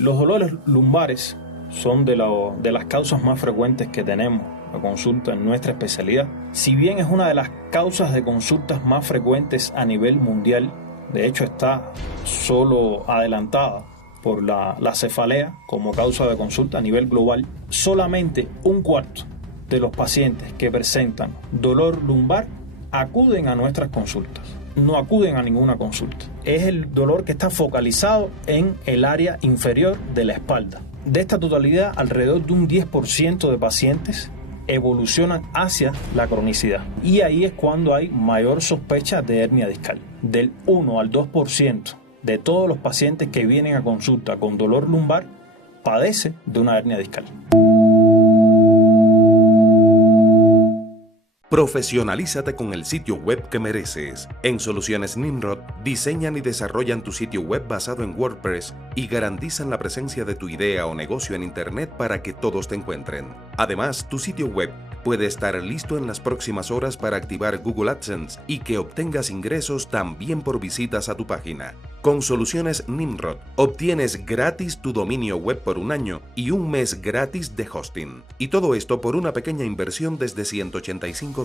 Los dolores lumbares son de las causas más frecuentes que tenemos a consulta en nuestra especialidad. Si bien es una de las causas de consultas más frecuentes a nivel mundial, de hecho está solo adelantada por la cefalea como causa de consulta a nivel global, solamente un cuarto de los pacientes que presentan dolor lumbar acuden a nuestras consultas. No acuden a ninguna consulta. Es el dolor que está focalizado en el área inferior de la espalda. De esta totalidad, alrededor de un 10% de pacientes evolucionan hacia la cronicidad. Y ahí es cuando hay mayor sospecha de hernia discal. Del 1 al 2% de todos los pacientes que vienen a consulta con dolor lumbar padece de una hernia discal. Profesionalízate con el sitio web que mereces. En Soluciones Nimrod diseñan y desarrollan tu sitio web basado en WordPress y garantizan la presencia de tu idea o negocio en Internet para que todos te encuentren. Además, tu sitio web puede estar listo en las próximas horas para activar Google AdSense y que obtengas ingresos también por visitas a tu página. Con Soluciones Nimrod obtienes gratis tu dominio web por un año y un mes gratis de hosting. Y todo esto por una pequeña inversión desde $185.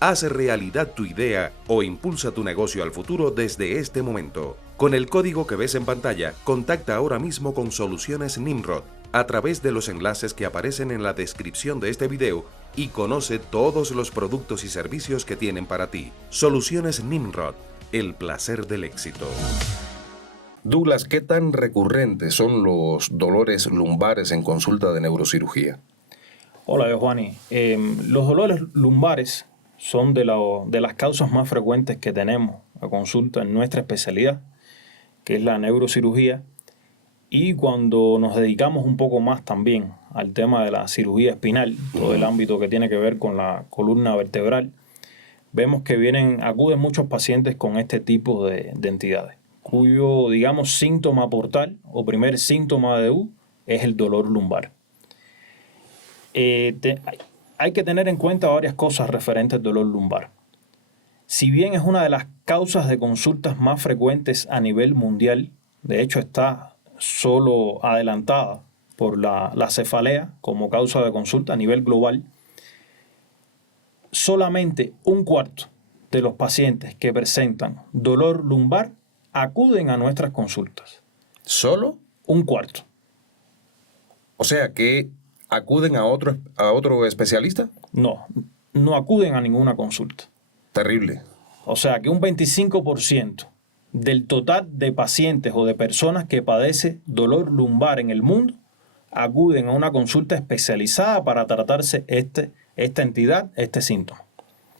Haz realidad tu idea o impulsa tu negocio al futuro desde este momento. Con el código que ves en pantalla, contacta ahora mismo con Soluciones Nimrod a través de los enlaces que aparecen en la descripción de este video y conoce todos los productos y servicios que tienen para ti. Soluciones Nimrod, el placer del éxito. Douglas, ¿qué tan recurrentes son los dolores lumbares en consulta de neurocirugía? Hola, Giovanni. Los dolores lumbares son de las causas más frecuentes que tenemos a consulta en nuestra especialidad, que es la neurocirugía. Y cuando nos dedicamos un poco más también al tema de la cirugía espinal, todo el ámbito que tiene que ver con la columna vertebral, vemos que acuden muchos pacientes con este tipo de entidades, cuyo, digamos, síntoma portal o primer síntoma de U es el dolor lumbar. Hay que tener en cuenta varias cosas referentes al dolor lumbar. Si bien es una de las causas de consultas más frecuentes a nivel mundial, de hecho está solo adelantada por la cefalea como causa de consulta a nivel global, solamente un cuarto de los pacientes que presentan dolor lumbar acuden a nuestras consultas. ¿Solo? Un cuarto. O sea que acuden a otro especialista. No acuden a ninguna consulta. Terrible. O sea que un 25% del total de pacientes o de personas que padecen dolor lumbar en el mundo acuden a una consulta especializada para tratarse esta entidad, este síntoma.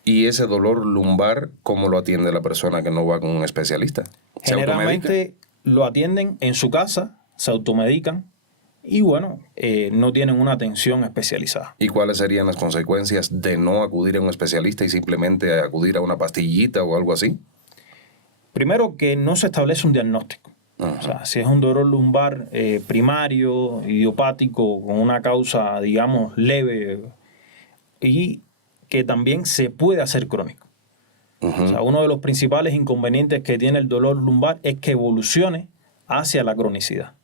¿Y ese dolor lumbar cómo lo atiende la persona que no va con un especialista? Generalmente lo atienden en su casa, se automedican y no tienen una atención especializada. ¿Y cuáles serían las consecuencias de no acudir a un especialista y simplemente acudir a una pastillita o algo así? Primero, que no se establece un diagnóstico. O sea, si es un dolor lumbar primario, idiopático, con una causa, digamos, leve, y que también se puede hacer crónico. O sea, uno de los principales inconvenientes que tiene el dolor lumbar es que evolucione hacia la cronicidad.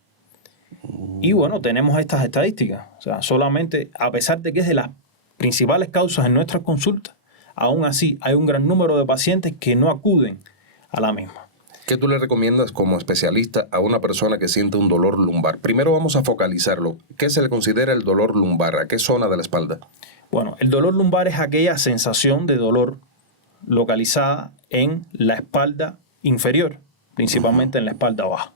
Y tenemos estas estadísticas. O sea, solamente, a pesar de que es de las principales causas en nuestras consultas, aún así hay un gran número de pacientes que no acuden a la misma. ¿Qué tú le recomiendas como especialista a una persona que siente un dolor lumbar? Primero vamos a focalizarlo. ¿Qué se le considera el dolor lumbar? ¿A qué zona de la espalda? Bueno, el dolor lumbar es aquella sensación de dolor localizada en la espalda inferior, principalmente en la espalda baja.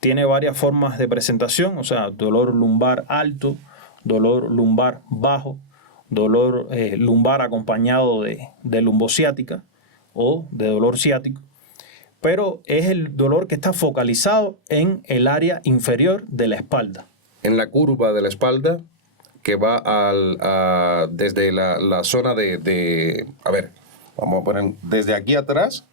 Tiene varias formas de presentación, o sea, dolor lumbar alto, dolor lumbar bajo, dolor lumbar acompañado de lumbociática o de dolor ciático. Pero es el dolor que está focalizado en el área inferior de la espalda. En la curva de la espalda que va desde la zona a ver, vamos a poner desde aquí atrás,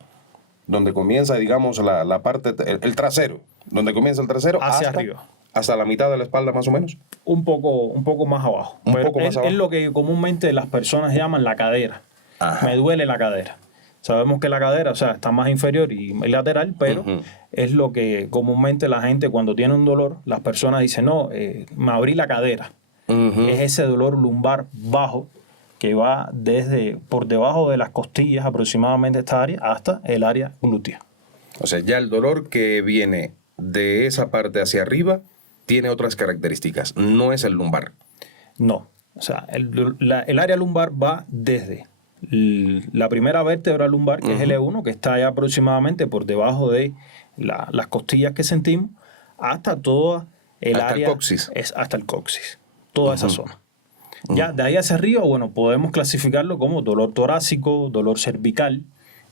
donde comienza, digamos, la parte, el trasero, donde comienza el trasero hacia arriba. Hasta la mitad de la espalda más o menos. Un poco más abajo. Un poco más abajo. Es lo que comúnmente las personas llaman la cadera. Ajá. Me duele la cadera. Sabemos que la cadera, o sea, está más inferior y lateral, pero es lo que comúnmente la gente cuando tiene un dolor, las personas dicen, no, me abrí la cadera. Es ese dolor lumbar bajo que va desde por debajo de las costillas aproximadamente esta área hasta el área glútea. O sea, ya el dolor que viene de esa parte hacia arriba tiene otras características, no es el lumbar. No, o sea, el área lumbar va desde la primera vértebra lumbar, que es el E1, que está allá aproximadamente por debajo de las costillas que sentimos, hasta toda el hasta área. El coxis. Hasta el coxis, toda esa zona. Ya de ahí hacia arriba, bueno, podemos clasificarlo como dolor torácico, dolor cervical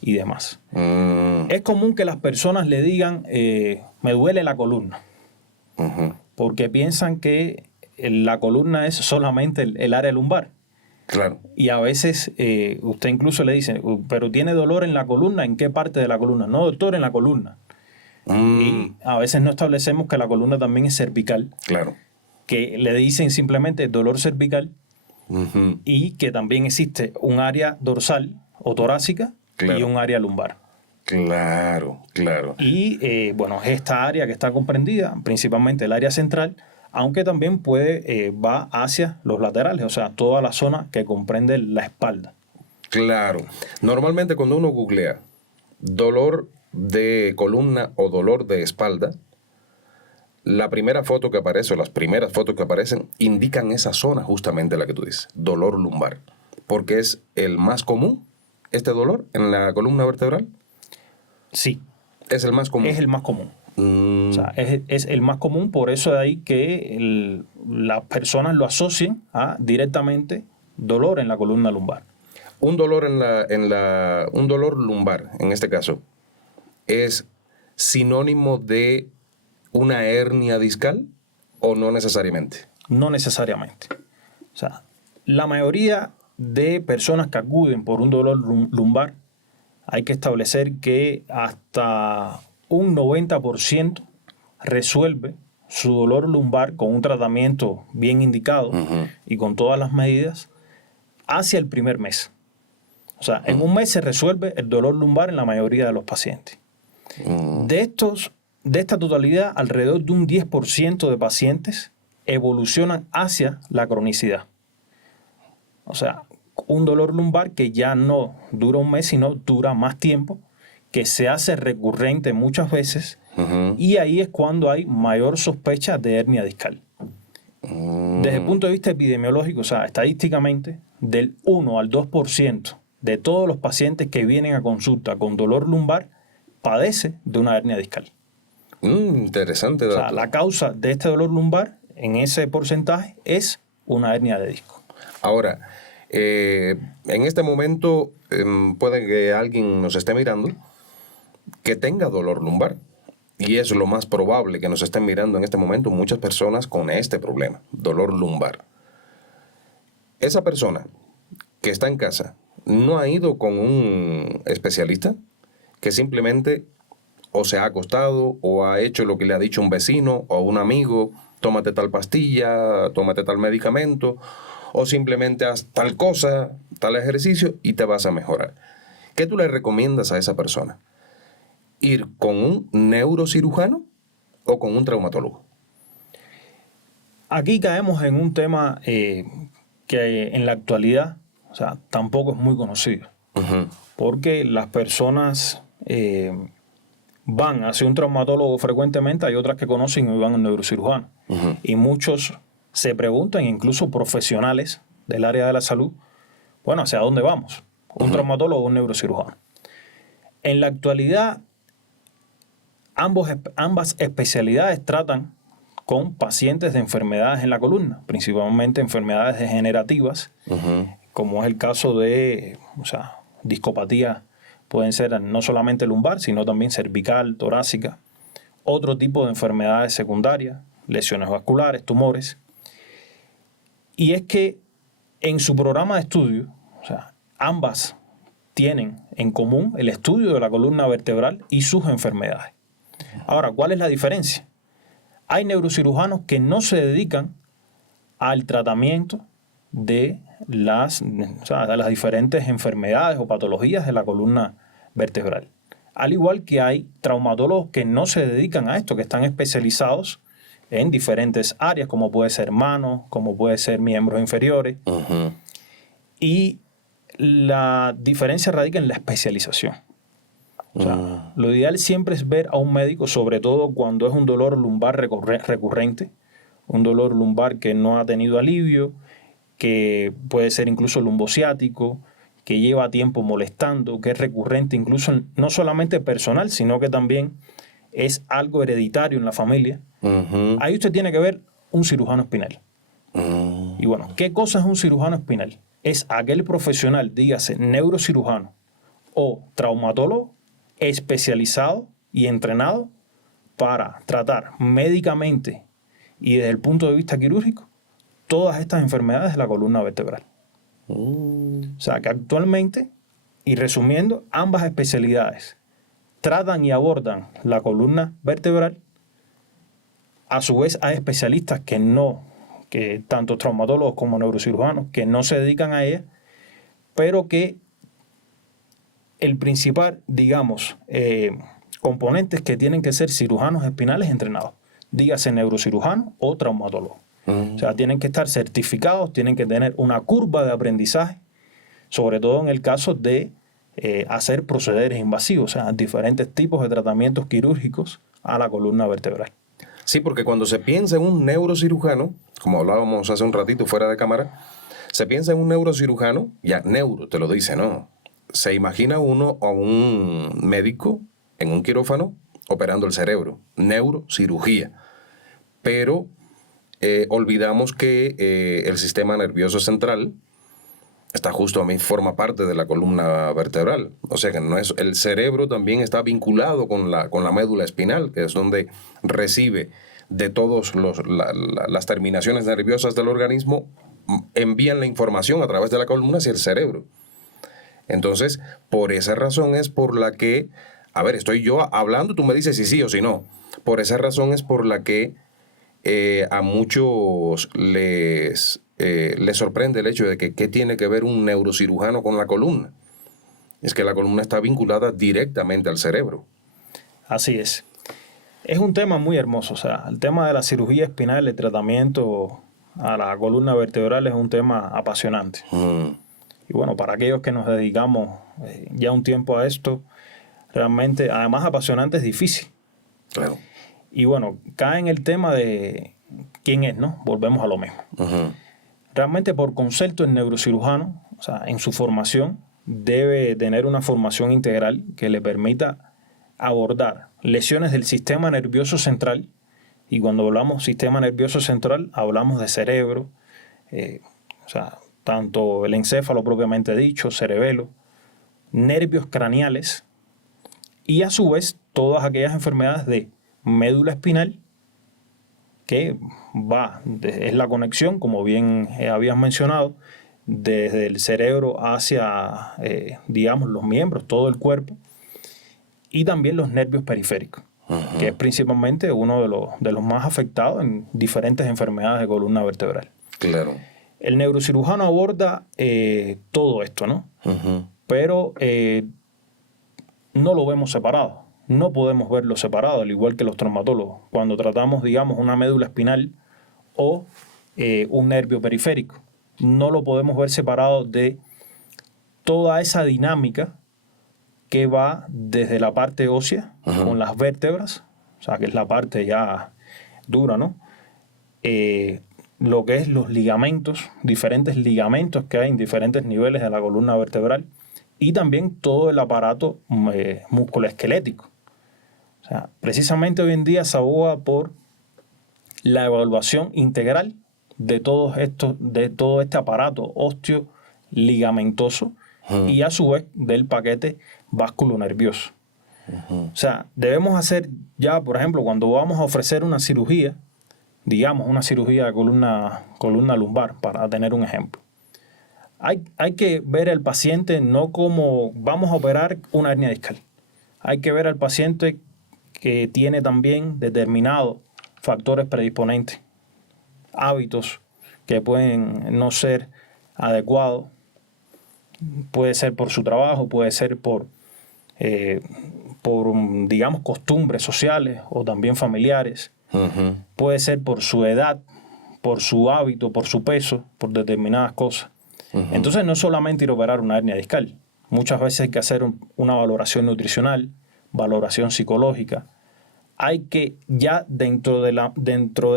y demás. Es común que las personas le digan, me duele la columna, porque piensan que la columna es solamente el área lumbar. Claro. Y a veces usted incluso le dice, pero tiene dolor en la columna, ¿en qué parte de la columna? No, doctor, en la columna. Y a veces no establecemos que la columna también es cervical. Claro. Que le dicen simplemente dolor cervical y que también existe un área dorsal o torácica y un área lumbar. Claro, claro. Y bueno, es esta área que está comprendida, principalmente el área central, aunque también va hacia los laterales, o sea, toda la zona que comprende la espalda. Claro. Normalmente cuando uno googlea dolor de columna o dolor de espalda, la primera foto que aparece o las primeras fotos que aparecen indican esa zona justamente la que tú dices, dolor lumbar, porque es el más común, este dolor en la columna vertebral. Sí. Es el más común. Es el más común. O sea, es el más común, por eso de ahí que las personas lo asocian a directamente dolor en la columna lumbar. Un dolor un dolor lumbar, en este caso, ¿es sinónimo de una hernia discal o no necesariamente? No necesariamente. O sea, la mayoría de personas que acuden por un dolor lumbar, hay que establecer que hasta un 90% resuelve su dolor lumbar con un tratamiento bien indicado y con todas las medidas hacia el primer mes. O sea, en un mes se resuelve el dolor lumbar en la mayoría de los pacientes. De esta totalidad, alrededor de un 10% de pacientes evolucionan hacia la cronicidad. O sea, un dolor lumbar que ya no dura un mes, sino dura más tiempo, que se hace recurrente muchas veces, y ahí es cuando hay mayor sospecha de hernia discal. Desde el punto de vista epidemiológico, o sea, estadísticamente, del 1 al 2% de todos los pacientes que vienen a consulta con dolor lumbar padece de una hernia discal. Interesante dato. O sea, la causa de este dolor lumbar, en ese porcentaje, es una hernia de disco. Ahora, en este momento puede que alguien nos esté mirando que tenga dolor lumbar. Y es lo más probable que nos estén mirando en este momento muchas personas con este problema, dolor lumbar. Esa persona que está en casa no ha ido con un especialista, que simplemente o se ha acostado o ha hecho lo que le ha dicho un vecino o un amigo, tómate tal pastilla, tómate tal medicamento, o simplemente haz tal cosa, tal ejercicio y te vas a mejorar. ¿Qué tú le recomiendas a esa persona? ¿Ir con un neurocirujano o con un traumatólogo? Aquí caemos en un tema que en la actualidad, o sea, tampoco es muy conocido. Porque las personas van hacia un traumatólogo frecuentemente, hay otras que conocen y van al neurocirujano. Y muchos se preguntan, incluso profesionales del área de la salud, bueno, ¿hacia dónde vamos? ¿Un traumatólogo o un neurocirujano? En la actualidad, ambas especialidades tratan con pacientes de enfermedades en la columna, principalmente enfermedades degenerativas, como es el caso de discopatía, pueden ser no solamente lumbar, sino también cervical, torácica, otro tipo de enfermedades secundarias, lesiones vasculares, tumores. Y es que en su programa de estudio, o sea, ambas tienen en común el estudio de la columna vertebral y sus enfermedades. Ahora, ¿cuál es la diferencia? Hay neurocirujanos que no se dedican al tratamiento de o sea, de las diferentes enfermedades o patologías de la columna vertebral. Al igual que hay traumatólogos que no se dedican a esto, que están especializados en diferentes áreas, como puede ser manos, como puede ser miembros inferiores. Ujú. Y la diferencia radica en la especialización. O sea, lo ideal siempre es ver a un médico, sobre todo cuando es un dolor lumbar recurrente, un dolor lumbar que no ha tenido alivio, que puede ser incluso lumbociático, que lleva tiempo molestando, que es recurrente incluso no solamente personal, sino que también es algo hereditario en la familia. Ujú. Ahí usted tiene que ver un cirujano espinal. Y bueno, ¿qué cosa es un cirujano espinal? Es aquel profesional, dígase neurocirujano o traumatólogo, especializado y entrenado para tratar médicamente y desde el punto de vista quirúrgico todas estas enfermedades de la columna vertebral. O sea que actualmente, y resumiendo, ambas especialidades tratan y abordan la columna vertebral. A su vez hay especialistas que tanto traumatólogos como neurocirujanos, que no se dedican a ella, pero que el principal, digamos, componente es que tienen que ser cirujanos espinales entrenados, dígase neurocirujano o traumatólogo. O sea, tienen que estar certificados, tienen que tener una curva de aprendizaje, sobre todo en el caso de hacer procederes invasivos, o sea, diferentes tipos de tratamientos quirúrgicos a la columna vertebral. Sí, porque cuando se piensa en un neurocirujano, como hablábamos hace un ratito fuera de cámara, se piensa en un neurocirujano, ya neuro te lo dice, ¿no? Se imagina uno a un médico en un quirófano operando el cerebro, neurocirugía. Pero olvidamos que el sistema nervioso central está justo a mí, forma parte de la columna vertebral. O sea que no es, el cerebro también está vinculado con la médula espinal, que es donde recibe de todas las terminaciones nerviosas del organismo, envían la información a través de la columna hacia el cerebro. Entonces, por esa razón es por la que, a ver, estoy yo hablando, tú me dices si sí o si no. Por esa razón es por la que a muchos les sorprende el hecho de que qué tiene que ver un neurocirujano con la columna. Es que la columna está vinculada directamente al cerebro. Así es. Es un tema muy hermoso. O sea, el tema de la cirugía espinal, el tratamiento a la columna vertebral es un tema apasionante. Y bueno, para aquellos que nos dedicamos ya un tiempo a esto, realmente, además apasionante, es difícil. Claro. Y bueno, cae en el tema de quién es, ¿no? Volvemos a lo mismo. Realmente por concepto el neurocirujano, o sea, en su formación, debe tener una formación integral que le permita abordar lesiones del sistema nervioso central. Y cuando hablamos sistema nervioso central, hablamos de cerebro, o sea, tanto el encéfalo propiamente dicho, cerebelo, nervios craneales y a su vez todas aquellas enfermedades de médula espinal que es la conexión, como bien habías mencionado, desde el cerebro hacia, digamos, los miembros, todo el cuerpo, y también los nervios periféricos, que es principalmente uno de los más afectados en diferentes enfermedades de columna vertebral. Claro. El neurocirujano aborda todo esto, ¿no? Pero no lo vemos separado. No podemos verlo separado, al igual que los traumatólogos. Cuando tratamos, digamos, una médula espinal o un nervio periférico, no lo podemos ver separado de toda esa dinámica que va desde la parte ósea con las vértebras, o sea, que es la parte ya dura, ¿no? Lo que es los ligamentos, diferentes ligamentos que hay en diferentes niveles de la columna vertebral, y también todo el aparato musculoesquelético. O sea, precisamente hoy en día se aboga por la evaluación integral de todo este aparato óseo ligamentoso y a su vez del paquete vasculonervioso. O sea, debemos hacer ya, por ejemplo, cuando vamos a ofrecer una cirugía, digamos una cirugía de columna lumbar, para tener un ejemplo. Hay que ver al paciente no como vamos a operar una hernia discal. Hay que ver al paciente que tiene también determinados factores predisponentes, hábitos que pueden no ser adecuado. Puede ser por su trabajo, puede ser por digamos, costumbres sociales o también familiares. Ujú. Puede ser por su edad, por su hábito, por su peso, por determinadas cosas. Entonces no es solamente ir a operar una hernia discal. Muchas veces hay que hacer una valoración nutricional, valoración psicológica. Hay que ya dentro de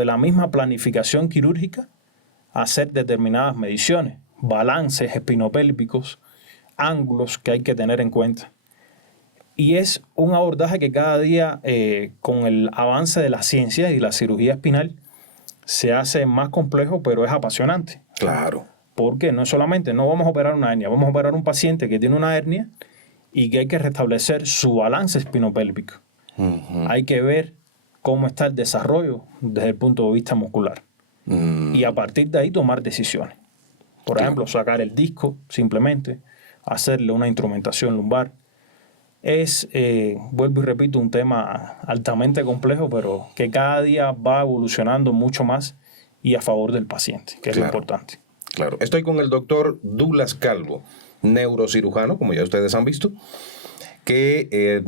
la misma planificación quirúrgica hacer determinadas mediciones, balances espinopélvicos, ángulos que hay que tener en cuenta. Y es un abordaje que cada día, con el avance de la ciencia y la cirugía espinal, se hace más complejo, pero es apasionante. Claro. Porque no solamente no vamos a operar una hernia, vamos a operar un paciente que tiene una hernia y que hay que restablecer su balance espinopélvico. Hay que ver cómo está el desarrollo desde el punto de vista muscular. Y a partir de ahí tomar decisiones. Por ejemplo, sacar el disco simplemente, hacerle una instrumentación lumbar. Es, vuelvo y repito, un tema altamente complejo, pero que cada día va evolucionando mucho más y a favor del paciente, que es lo importante. Claro. Estoy con el doctor Douglas Calvo, neurocirujano, como ya ustedes han visto, que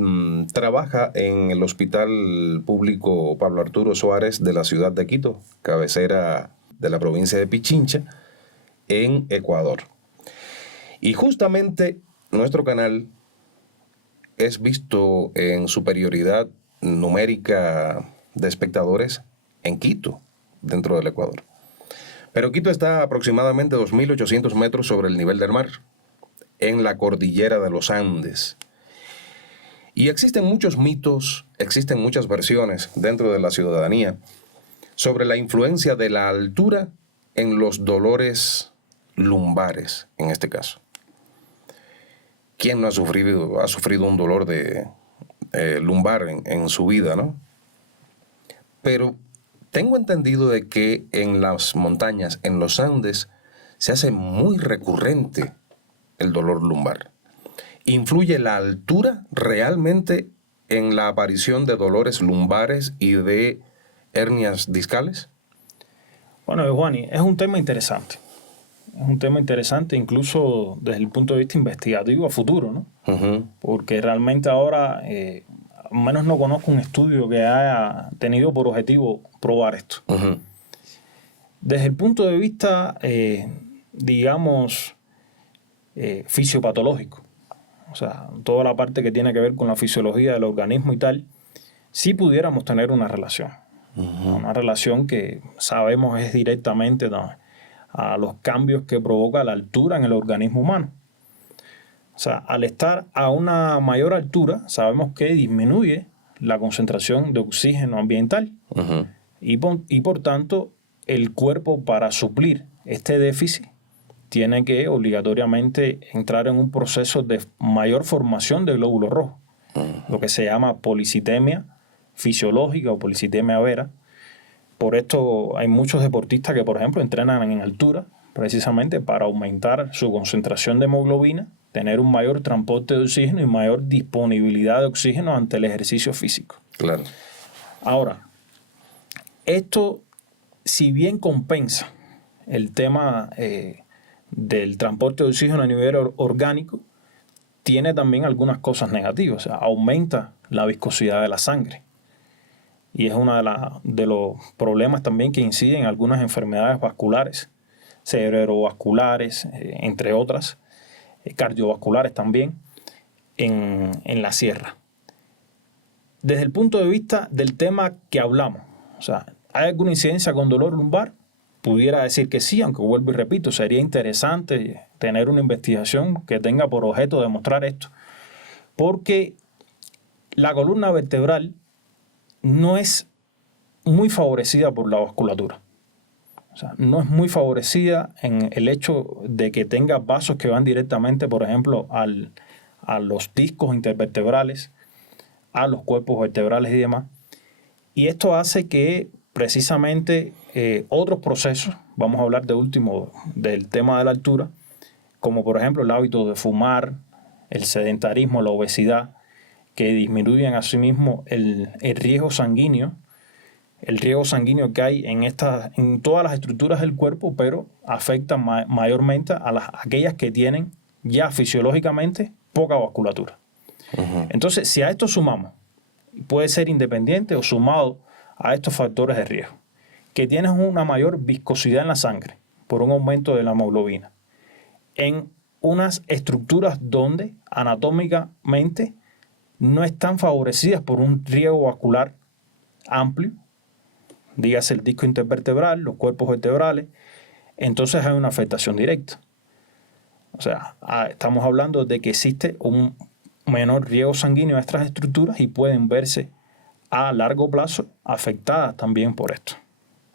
trabaja en el Hospital Público Pablo Arturo Suárez de la ciudad de Quito, cabecera de la provincia de Pichincha, en Ecuador. Y justamente nuestro canal es visto en superioridad numérica de espectadores en Quito, dentro del Ecuador. Pero Quito está aproximadamente 2.800 metros sobre el nivel del mar, en la cordillera de los Andes. Y existen muchos mitos, existen muchas versiones dentro de la ciudadanía sobre la influencia de la altura en los dolores lumbares, en este caso. ¿Quién no ha sufrido un dolor de lumbar en su vida, no? Pero tengo entendido de que en las montañas, en los Andes, se hace muy recurrente el dolor lumbar. ¿Influye la altura realmente en la aparición de dolores lumbares y de hernias discales? Bueno, Juani, es un tema interesante. Es un tema interesante incluso desde el punto de vista investigativo a futuro, ¿no? Porque realmente ahora, al menos no conozco un estudio que haya tenido por objetivo probar esto. Desde el punto de vista, digamos, fisiopatológico, o sea, toda la parte que tiene que ver con la fisiología del organismo y tal, sí pudiéramos tener una relación. Una relación que sabemos es directamente a los cambios que provoca la altura en el organismo humano. O sea, al estar a una mayor altura, sabemos que disminuye la concentración de oxígeno ambiental. Y por tanto, el cuerpo, para suplir este déficit, tiene que obligatoriamente entrar en un proceso de mayor formación de glóbulos rojos, lo que se llama policitemia fisiológica o policitemia vera. Por esto hay muchos deportistas que, por ejemplo, entrenan en altura precisamente para aumentar su concentración de hemoglobina, tener un mayor transporte de oxígeno y mayor disponibilidad de oxígeno ante el ejercicio físico. Claro. Ahora, esto, si bien compensa el tema del transporte de oxígeno a nivel orgánico, tiene también algunas cosas negativas. O sea, aumenta la viscosidad de la sangre. Y es uno de los problemas también que inciden en algunas enfermedades vasculares, cerebrovasculares, entre otras, cardiovasculares también, en la sierra. Desde el punto de vista del tema que hablamos, o sea, ¿hay alguna incidencia con dolor lumbar? Pudiera decir que sí, aunque vuelvo y repito, sería interesante tener una investigación que tenga por objeto demostrar esto. Porque la columna vertebral no es muy favorecida por la vasculatura. O sea, no es muy favorecida en el hecho de que tenga vasos que van directamente, por ejemplo, a los discos intervertebrales, a los cuerpos vertebrales y demás. Y esto hace que precisamente otros procesos, vamos a hablar de último del tema de la altura, como por ejemplo el hábito de fumar, el sedentarismo, la obesidad, que disminuyen asimismo el riesgo sanguíneo el riego sanguíneo que hay en todas las estructuras del cuerpo, pero afecta mayormente a aquellas que tienen ya fisiológicamente poca vasculatura. Entonces, si a esto sumamos, puede ser independiente o sumado a estos factores de riesgo, que tienes una mayor viscosidad en la sangre por un aumento de la hemoglobina, en unas estructuras donde anatómicamente no están favorecidas por un riego vascular amplio, dígase el disco intervertebral, los cuerpos vertebrales, entonces hay una afectación directa. O sea, estamos hablando de que existe un menor riego sanguíneo a estas estructuras y pueden verse a largo plazo afectadas también por esto.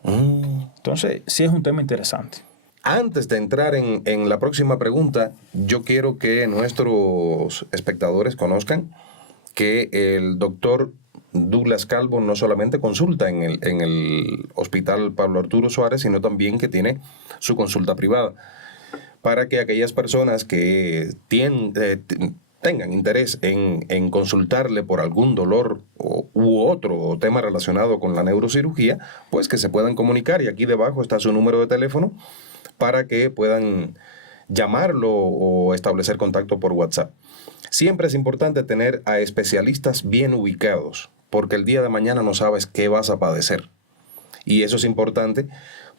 Entonces, sí es un tema interesante. Antes de entrar en la próxima pregunta, yo quiero que nuestros espectadores conozcan que el doctor Douglas Calvo no solamente consulta en el Hospital Pablo Arturo Suárez, sino también que tiene su consulta privada, para que aquellas personas que tengan interés en consultarle por algún dolor u otro tema relacionado con la neurocirugía, pues que se puedan comunicar, y aquí debajo está su número de teléfono para que puedan llamarlo o establecer contacto por WhatsApp. Siempre es importante tener a especialistas bien ubicados, porque el día de mañana no sabes qué vas a padecer. Y eso es importante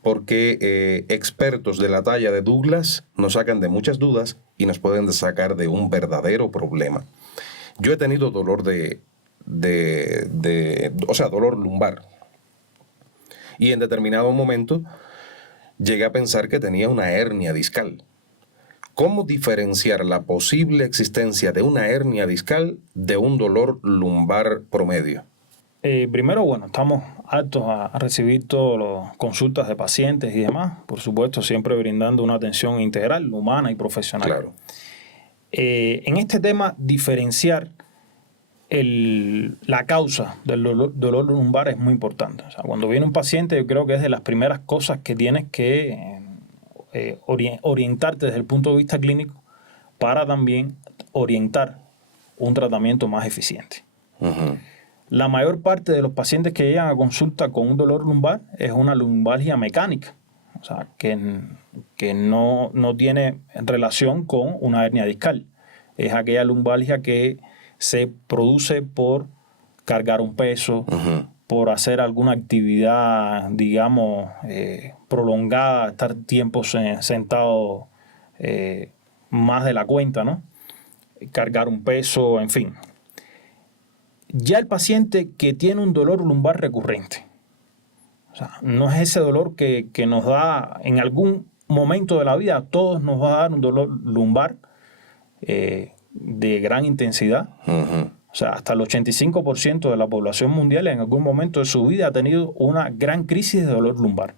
porque expertos de la talla de Douglas nos sacan de muchas dudas y nos pueden sacar de un verdadero problema. Yo he tenido dolor dolor lumbar. Y en determinado momento llegué a pensar que tenía una hernia discal. ¿Cómo diferenciar la posible existencia de una hernia discal de un dolor lumbar promedio? Primero, bueno, estamos aptos a recibir todas las consultas de pacientes y demás, por supuesto, siempre brindando una atención integral, humana y profesional. Claro. En este tema, diferenciar la causa del dolor lumbar es muy importante. O sea, cuando viene un paciente, yo creo que es de las primeras cosas que tienes que orientarte desde el punto de vista clínico para también orientar un tratamiento más eficiente. La mayor parte de los pacientes que llegan a consulta con un dolor lumbar es una lumbalgia mecánica, o sea, que no tiene relación con una hernia discal. Es aquella lumbalgia que se produce por cargar un peso, por hacer alguna actividad, digamos, prolongada, estar tiempo sentado más de la cuenta, ¿no? Cargar un peso, en fin. Ya el paciente que tiene un dolor lumbar recurrente, o sea, no es ese dolor que nos da en algún momento de la vida, a todos nos va a dar un dolor lumbar de gran intensidad. O sea, hasta el 85% de la población mundial en algún momento de su vida ha tenido una gran crisis de dolor lumbar.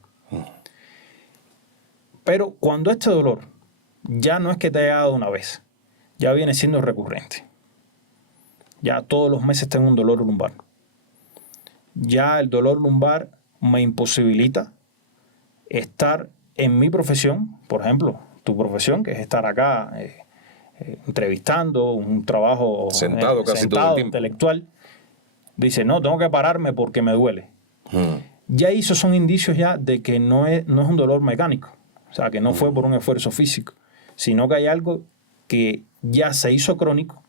Pero cuando este dolor ya no es que te haya dado una vez, ya viene siendo recurrente. Ya todos los meses tengo un dolor lumbar. Ya el dolor lumbar me imposibilita estar en mi profesión, por ejemplo, tu profesión, que es estar acá entrevistando, un trabajo sentado casi todo el tiempo, intelectual. Dice, no, tengo que pararme porque me duele. Ya esos son indicios ya de que no es un dolor mecánico, o sea, que no fue por un esfuerzo físico, sino que hay algo que ya se hizo crónico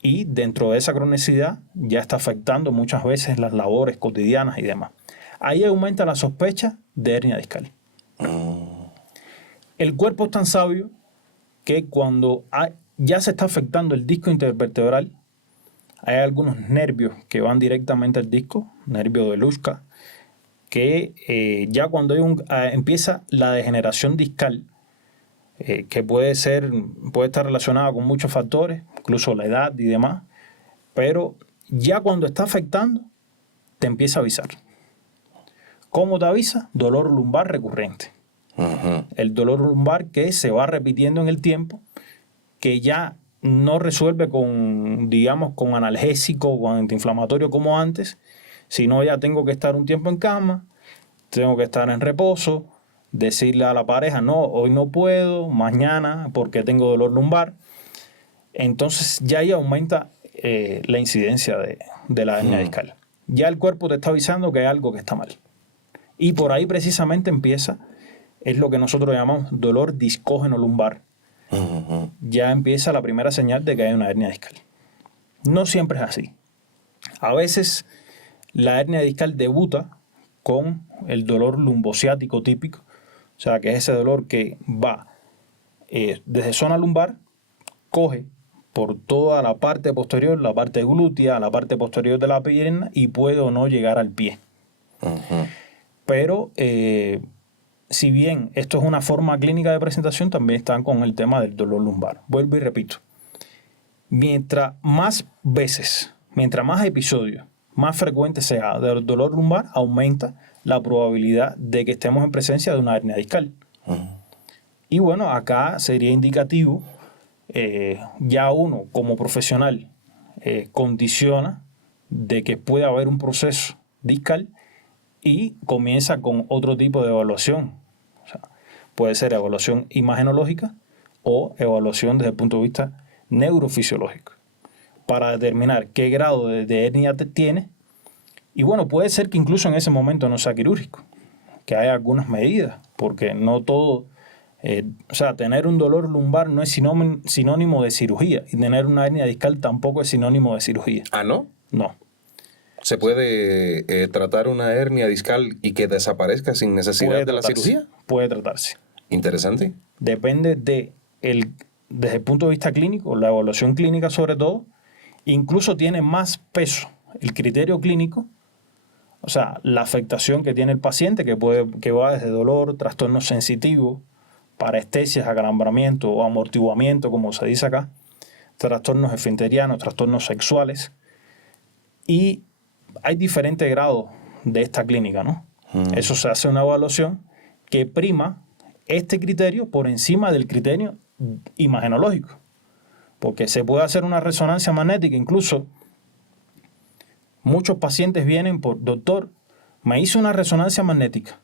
y dentro de esa cronicidad ya está afectando muchas veces las labores cotidianas y demás. Ahí aumenta la sospecha de hernia discal. El cuerpo es tan sabio que cuando ya se está afectando el disco intervertebral, hay algunos nervios que van directamente al disco, nervio de Luschka, que ya cuando empieza la degeneración discal, que puede estar relacionada con muchos factores, incluso la edad y demás, pero ya cuando está afectando, te empieza a avisar. ¿Cómo te avisa? Dolor lumbar recurrente. El dolor lumbar que se va repitiendo en el tiempo, que ya no resuelve con analgésico o antiinflamatorio como antes, sino ya tengo que estar un tiempo en cama, tengo que estar en reposo, decirle a la pareja, no, hoy no puedo, mañana porque tengo dolor lumbar. Entonces ya ahí aumenta la incidencia de la hernia discal. ya el cuerpo te está avisando que hay algo que está mal. Y por ahí precisamente es lo que nosotros llamamos dolor discógeno lumbar. Ya empieza la primera señal de que hay una hernia discal. No siempre es así. A veces la hernia discal debuta con el dolor lumbociático típico, o sea, que es ese dolor que va desde zona lumbar, coge por toda la parte posterior, la parte glútea, la parte posterior de la pierna y puede o no llegar al pie. Pero si bien esto es una forma clínica de presentación, también están con el tema del dolor lumbar. Vuelvo y repito. Mientras más veces, mientras más episodios, más frecuente sea del dolor lumbar, aumenta la probabilidad de que estemos en presencia de una hernia discal. Y bueno, acá sería indicativo, ya uno como profesional condiciona de que puede haber un proceso discal y comienza con otro tipo de evaluación. O sea, puede ser evaluación imagenológica o evaluación desde el punto de vista neurofisiológico para determinar qué grado de hernia tiene. Y bueno, puede ser que incluso en ese momento no sea quirúrgico, que haya algunas medidas, porque no todo, o sea, tener un dolor lumbar no es sinónimo de cirugía, y tener una hernia discal tampoco es sinónimo de cirugía. ¿Ah, no? No. ¿Se puede tratar una hernia discal y que desaparezca sin necesidad de la cirugía? Puede tratarse. Interesante. Depende desde el punto de vista clínico, la evaluación clínica sobre todo, incluso tiene más peso el criterio clínico, o sea, la afectación que tiene el paciente, que va desde dolor, trastornos sensitivos, parestesias, acalambramiento o amortiguamiento, como se dice acá, trastornos esfinterianos, trastornos sexuales, y hay diferentes grados de esta clínica, ¿no? Eso se hace una evaluación que prima este criterio por encima del criterio imagenológico, porque se puede hacer una resonancia magnética. Incluso muchos pacientes vienen por, doctor, me hice una resonancia magnética,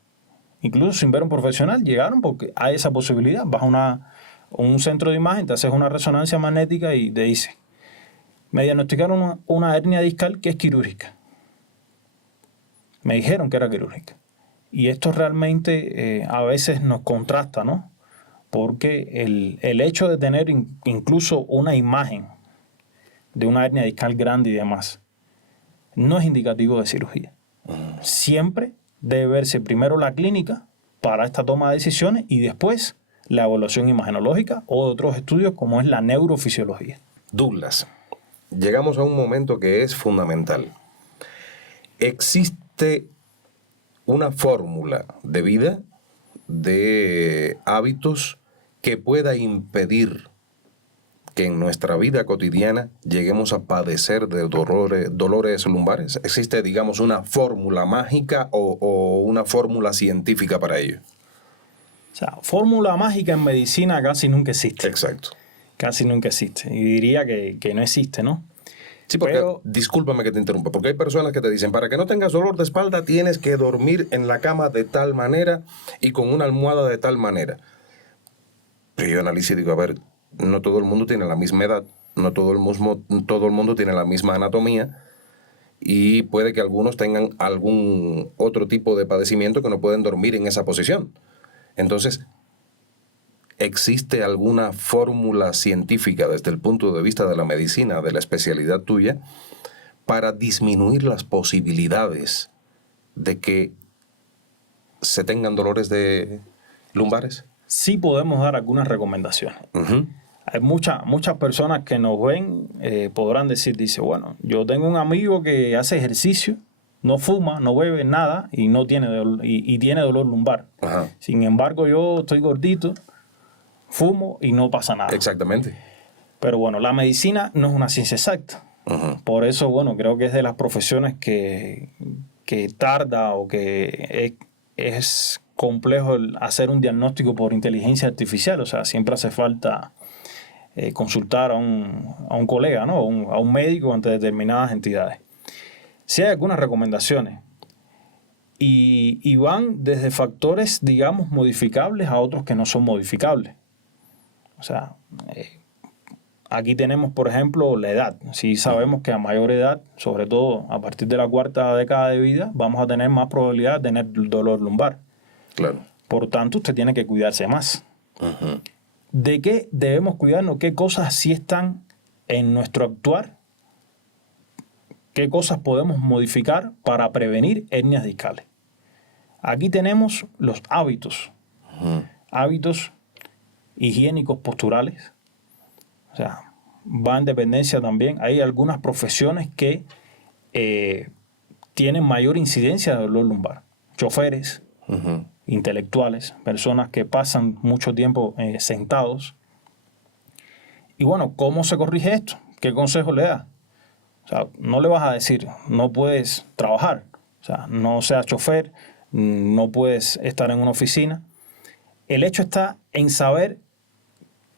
incluso sin ver un profesional, llegaron porque hay esa posibilidad. Vas a un centro de imagen, te haces una resonancia magnética y te dice, me diagnosticaron una hernia discal que es quirúrgica. Me dijeron que era quirúrgica. Y esto realmente a veces nos contrasta, ¿no? Porque el hecho de tener incluso una imagen de una hernia discal grande y demás no es indicativo de cirugía. Siempre debe verse primero la clínica para esta toma de decisiones y después la evaluación imagenológica o de otros estudios como es la neurofisiología. Douglas, llegamos a un momento que es fundamental. ¿Existe una fórmula de vida, de hábitos que pueda impedir que en nuestra vida cotidiana lleguemos a padecer de dolores lumbares? ¿Existe, digamos, una fórmula mágica o una fórmula científica para ello? O sea, fórmula mágica en medicina casi nunca existe. Exacto. Casi nunca existe. Y diría que no existe, ¿no? Sí, porque, discúlpame que te interrumpa, porque hay personas que te dicen, para que no tengas dolor de espalda tienes que dormir en la cama de tal manera y con una almohada de tal manera. Pero yo analizo y digo, a ver, no todo el mundo tiene la misma edad, no todo el mundo tiene la misma anatomía y puede que algunos tengan algún otro tipo de padecimiento que no pueden dormir en esa posición. Entonces, ¿existe alguna fórmula científica desde el punto de vista de la medicina, de la especialidad tuya, para disminuir las posibilidades de que se tengan dolores de lumbares? Sí podemos dar algunas recomendaciones. Hay muchas personas que nos ven, podrán dice, bueno, yo tengo un amigo que hace ejercicio, no fuma, no bebe nada y no tiene y tiene dolor lumbar. Sin embargo, yo estoy gordito, fumo y no pasa nada. Exactamente. Pero bueno, la medicina no es una ciencia exacta. Por eso, bueno, creo que es de las profesiones que tarda o que es complejo hacer un diagnóstico por inteligencia artificial. O sea, siempre hace falta consultar a un colega, ¿no? A un médico ante determinadas entidades. Sí hay algunas recomendaciones y van desde factores, digamos, modificables a otros que no son modificables. O sea, aquí tenemos, por ejemplo, la edad. Sí sabemos que a mayor edad, sobre todo a partir de la cuarta década de vida, vamos a tener más probabilidad de tener dolor lumbar. Claro. Por tanto, usted tiene que cuidarse más. Ujú. ¿De qué debemos cuidarnos? ¿Qué cosas sí están en nuestro actuar? ¿Qué cosas podemos modificar para prevenir hernias discales? Aquí tenemos los hábitos. Hábitos higiénicos posturales. O sea, va en dependencia también. Hay algunas profesiones que tienen mayor incidencia de dolor lumbar. Choferes, intelectuales, personas que pasan mucho tiempo sentados. Y bueno, ¿cómo se corrige esto? ¿Qué consejo le da? O sea, no le vas a decir, no puedes trabajar. O sea, no seas chofer, no puedes estar en una oficina. El hecho está en saber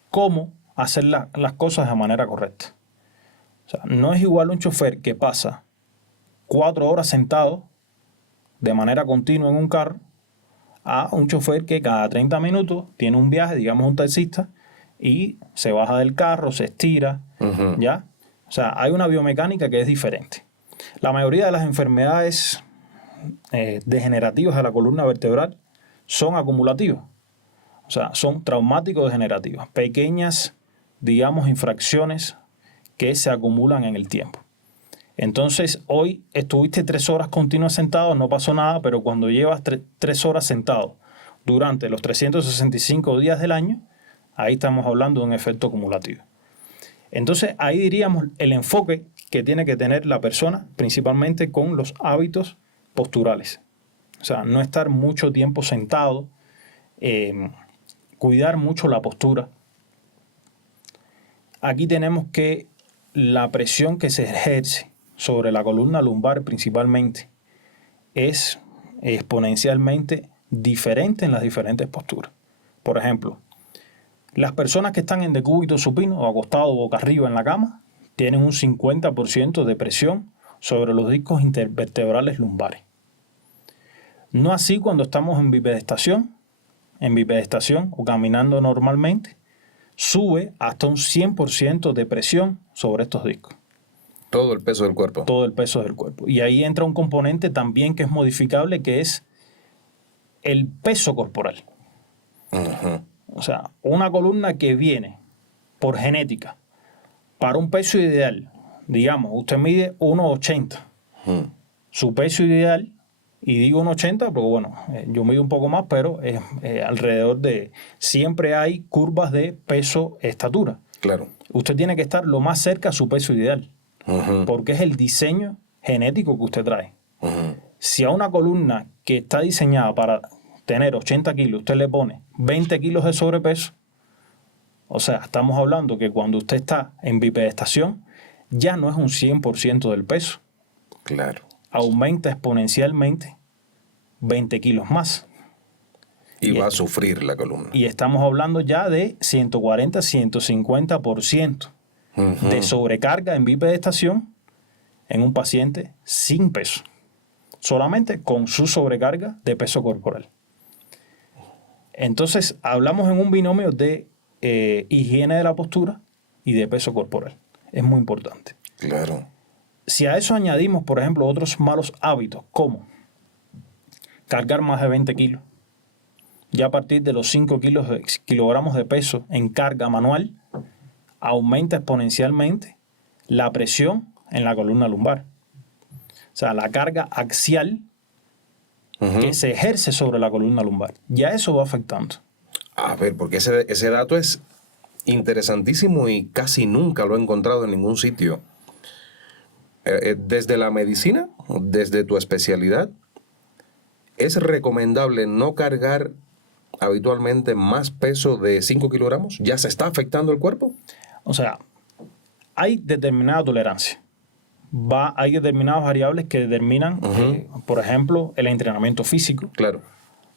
cómo hacer las cosas de manera correcta. O sea, no es igual un chofer que pasa 4 horas sentado de manera continua en un carro a un chofer que cada 30 minutos tiene un viaje, digamos un taxista, y se baja del carro, se estira, ¿ya? O sea, hay una biomecánica que es diferente. La mayoría de las enfermedades degenerativas de la columna vertebral son acumulativas. O sea, son traumáticos degenerativas, pequeñas, digamos, infracciones que se acumulan en el tiempo. Entonces, hoy estuviste 3 horas continuas sentado, no pasó nada, pero cuando llevas 3 horas sentado durante los 365 días del año, ahí estamos hablando de un efecto acumulativo. Entonces, ahí diríamos el enfoque que tiene que tener la persona, principalmente con los hábitos posturales. O sea, no estar mucho tiempo sentado, cuidar mucho la postura. Aquí tenemos que la presión que se ejerce sobre la columna lumbar principalmente es exponencialmente diferente en las diferentes posturas. Por ejemplo, las personas que están en decúbito supino o acostado boca arriba en la cama tienen un 50% de presión sobre los discos intervertebrales lumbares. No así cuando estamos en bipedestación o caminando normalmente, sube hasta un 100% de presión sobre estos discos. Todo el peso del cuerpo. Todo el peso del cuerpo. Y ahí entra un componente también que es modificable, que es el peso corporal. O sea, una columna que viene por genética para un peso ideal, digamos, usted mide 1,80. Su peso ideal, y digo 1,80 porque bueno, yo mido un poco más, pero es alrededor de... Siempre hay curvas de peso-estatura. Claro. Usted tiene que estar lo más cerca a su peso ideal. Porque es el diseño genético que usted trae. Si a una columna que está diseñada para tener 80 kilos, usted le pone 20 kilos de sobrepeso, o sea, estamos hablando que cuando usted está en bipedestación, ya no es un 100% del peso. Claro. Aumenta exponencialmente 20 kilos más. Y va a sufrir la columna. Y estamos hablando ya de 140-150% de sobrecarga en bipedestación en un paciente sin peso, solamente con su sobrecarga de peso corporal. Entonces hablamos en un binomio de higiene de la postura y de peso corporal. Es muy importante. Claro. Si a eso añadimos, por ejemplo, otros malos hábitos, como cargar más de 20 kilos, ya a partir de los 5 kilogramos de peso en carga manual, aumenta exponencialmente la presión en la columna lumbar. O sea, la carga axial que se ejerce sobre la columna lumbar. Ya eso va afectando. A ver, porque ese dato es interesantísimo y casi nunca lo he encontrado en ningún sitio. Desde la medicina, desde tu especialidad, ¿es recomendable no cargar habitualmente más peso de 5 kilogramos? ¿Ya se está afectando el cuerpo? O sea, hay determinada tolerancia. Hay determinadas variables que determinan, por ejemplo, el entrenamiento físico. Claro.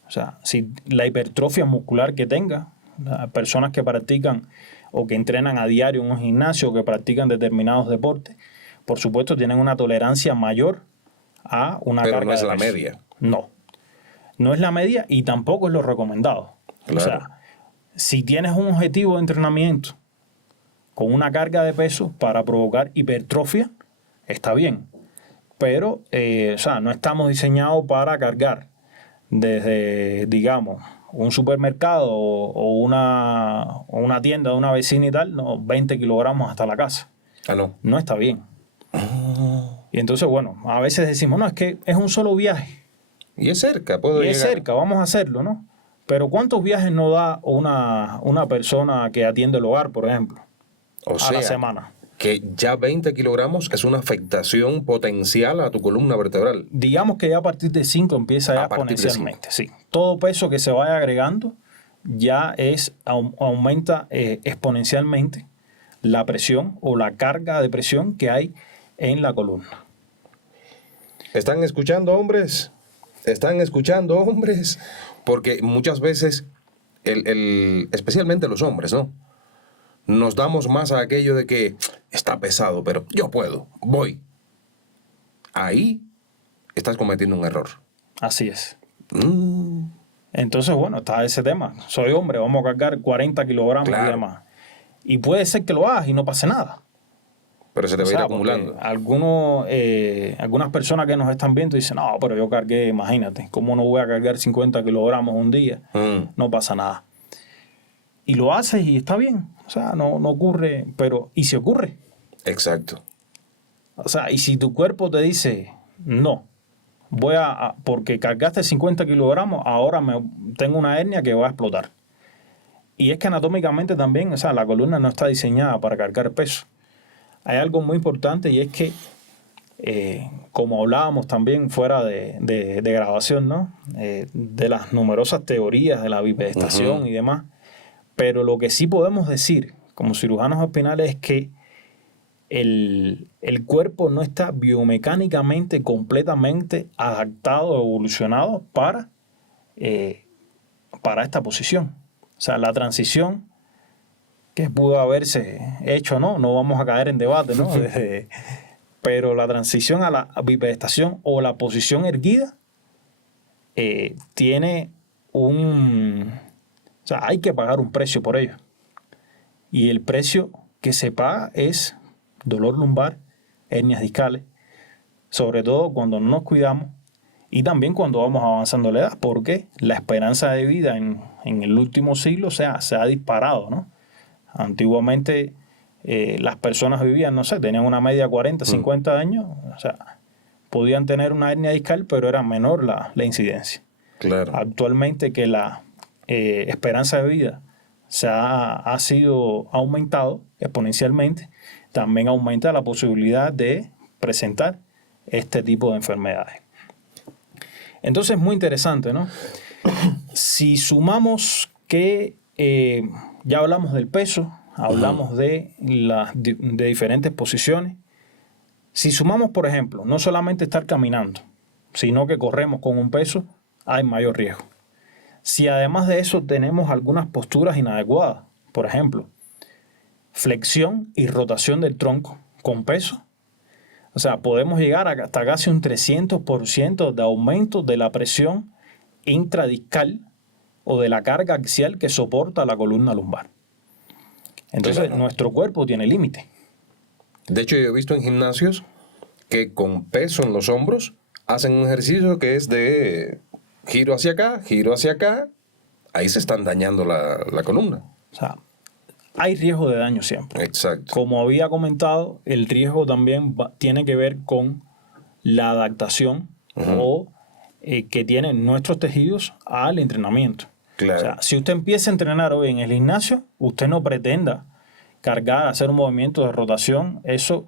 O sea, si la hipertrofia muscular que tenga, personas que practican o que entrenan a diario en un gimnasio, que practican determinados deportes, por supuesto tienen una tolerancia mayor a una carga. Pero no es de la peso. media. No es la media y tampoco es lo recomendado. Claro. O sea, si tienes un objetivo de entrenamiento con una carga de peso para provocar hipertrofia, está bien. Pero, o sea, no estamos diseñados para cargar desde, digamos, un supermercado o una tienda de una vecina y tal, no, 20 kilogramos hasta la casa. No. No está bien. Y entonces, bueno, a veces decimos, no, es que es un solo viaje. Y es cerca, puedo Y llegar. es cerca, vamos a hacerlo, ¿no? Pero ¿cuántos viajes no da una persona que atiende el hogar, por ejemplo, a la semana? Que ya 20 kilogramos es una afectación potencial a tu columna vertebral. Digamos que ya a partir de 5 empieza ya exponencialmente. Sí. Todo peso que se vaya agregando ya aumenta exponencialmente la presión o la carga de presión que hay en la columna. ¿Están escuchando, hombres? ¿Están escuchando, hombres? Porque muchas veces, especialmente los hombres, ¿no? Nos damos más a aquello de que está pesado, pero yo puedo, voy. Ahí estás cometiendo un error. Así es. Entonces, bueno, está ese tema. Soy hombre, vamos a cargar 40 kilogramos y demás. Y puede ser que lo hagas y no pase nada. Pero se te va a ir acumulando. Algunas personas que nos están viendo dicen, no, pero yo cargué, imagínate, ¿cómo no voy a cargar 50 kilogramos un día? No pasa nada. Y lo haces y está bien. O sea, no ocurre, pero ¿y si ocurre? Exacto. O sea, y si tu cuerpo te dice, no, porque cargaste 50 kilogramos, ahora tengo una hernia que va a explotar. Y es que anatómicamente también, o sea, la columna no está diseñada para cargar peso. Hay algo muy importante y es que, como hablábamos también fuera de grabación, ¿no? De las numerosas teorías de la bipedestación y demás, pero lo que sí podemos decir como cirujanos espinales es que el cuerpo no está biomecánicamente completamente adaptado o evolucionado para esta posición. O sea, la transición que pudo haberse hecho, no vamos a caer en debate, ¿no? Pero la transición a la bipedestación o la posición erguida tiene o sea, hay que pagar un precio por ello. Y el precio que se paga es dolor lumbar, hernias discales, sobre todo cuando no nos cuidamos y también cuando vamos avanzando la edad, porque la esperanza de vida en el último siglo se ha disparado, ¿no? Antiguamente las personas vivían, no sé, tenían una media 40, 50 años, o sea, podían tener una hernia discal, pero era menor la incidencia. Claro. Actualmente que la esperanza de vida ha sido aumentado exponencialmente, también aumenta la posibilidad de presentar este tipo de enfermedades. Entonces es muy interesante, ¿no? Si sumamos que ya hablamos del peso, hablamos de diferentes posiciones, si sumamos, por ejemplo, no solamente estar caminando, sino que corremos con un peso, hay mayor riesgo. Si además de eso tenemos algunas posturas inadecuadas, por ejemplo, flexión y rotación del tronco con peso, o sea, podemos llegar hasta casi un 300% de aumento de la presión intradiscal o de la carga axial que soporta la columna lumbar. Entonces, nuestro cuerpo tiene límite. De hecho, yo he visto en gimnasios que con peso en los hombros hacen un ejercicio que es de giro hacia acá, ahí se están dañando la columna. O sea, hay riesgo de daño siempre. Exacto. Como había comentado, el riesgo también tiene que ver con la adaptación que tienen nuestros tejidos al entrenamiento. Claro. O sea, si usted empieza a entrenar hoy en el gimnasio, usted no pretenda cargar, hacer un movimiento de rotación, eso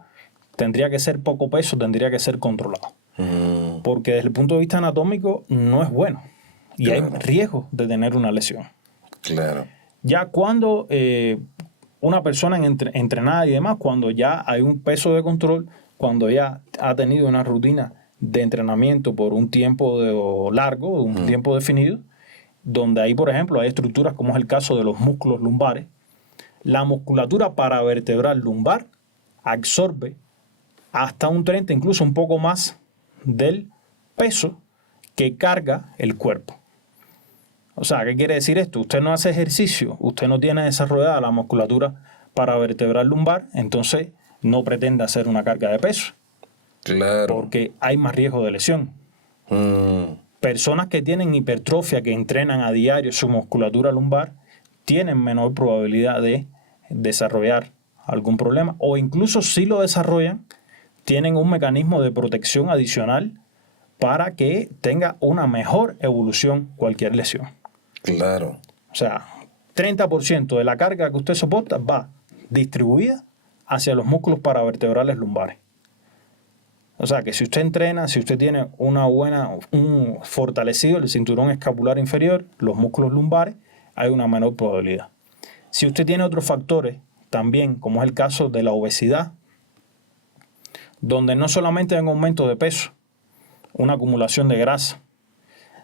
tendría que ser poco peso, tendría que ser controlado. Porque desde el punto de vista anatómico no es bueno. Y hay riesgo de tener una lesión. Claro. Ya cuando una persona entrenada y demás, cuando ya hay un peso de control, cuando ya ha tenido una rutina de entrenamiento por un tiempo largo, un tiempo definido, donde ahí, por ejemplo, hay estructuras como es el caso de los músculos lumbares, la musculatura paravertebral lumbar absorbe hasta un 30, incluso un poco más del peso que carga el cuerpo. O sea, ¿qué quiere decir esto? Usted no hace ejercicio, usted no tiene desarrollada la musculatura paravertebral lumbar, entonces no pretende hacer una carga de peso. Claro. Porque hay más riesgo de lesión. Personas que tienen hipertrofia, que entrenan a diario su musculatura lumbar, tienen menor probabilidad de desarrollar algún problema, o incluso si lo desarrollan, tienen un mecanismo de protección adicional para que tenga una mejor evolución cualquier lesión. Claro. O sea, 30% de la carga que usted soporta va distribuida hacia los músculos paravertebrales lumbares. O sea, que si usted entrena, si usted tiene un fortalecido el cinturón escapular inferior, los músculos lumbares, hay una menor probabilidad. Si usted tiene otros factores también, como es el caso de la obesidad, donde no solamente hay un aumento de peso, una acumulación de grasa,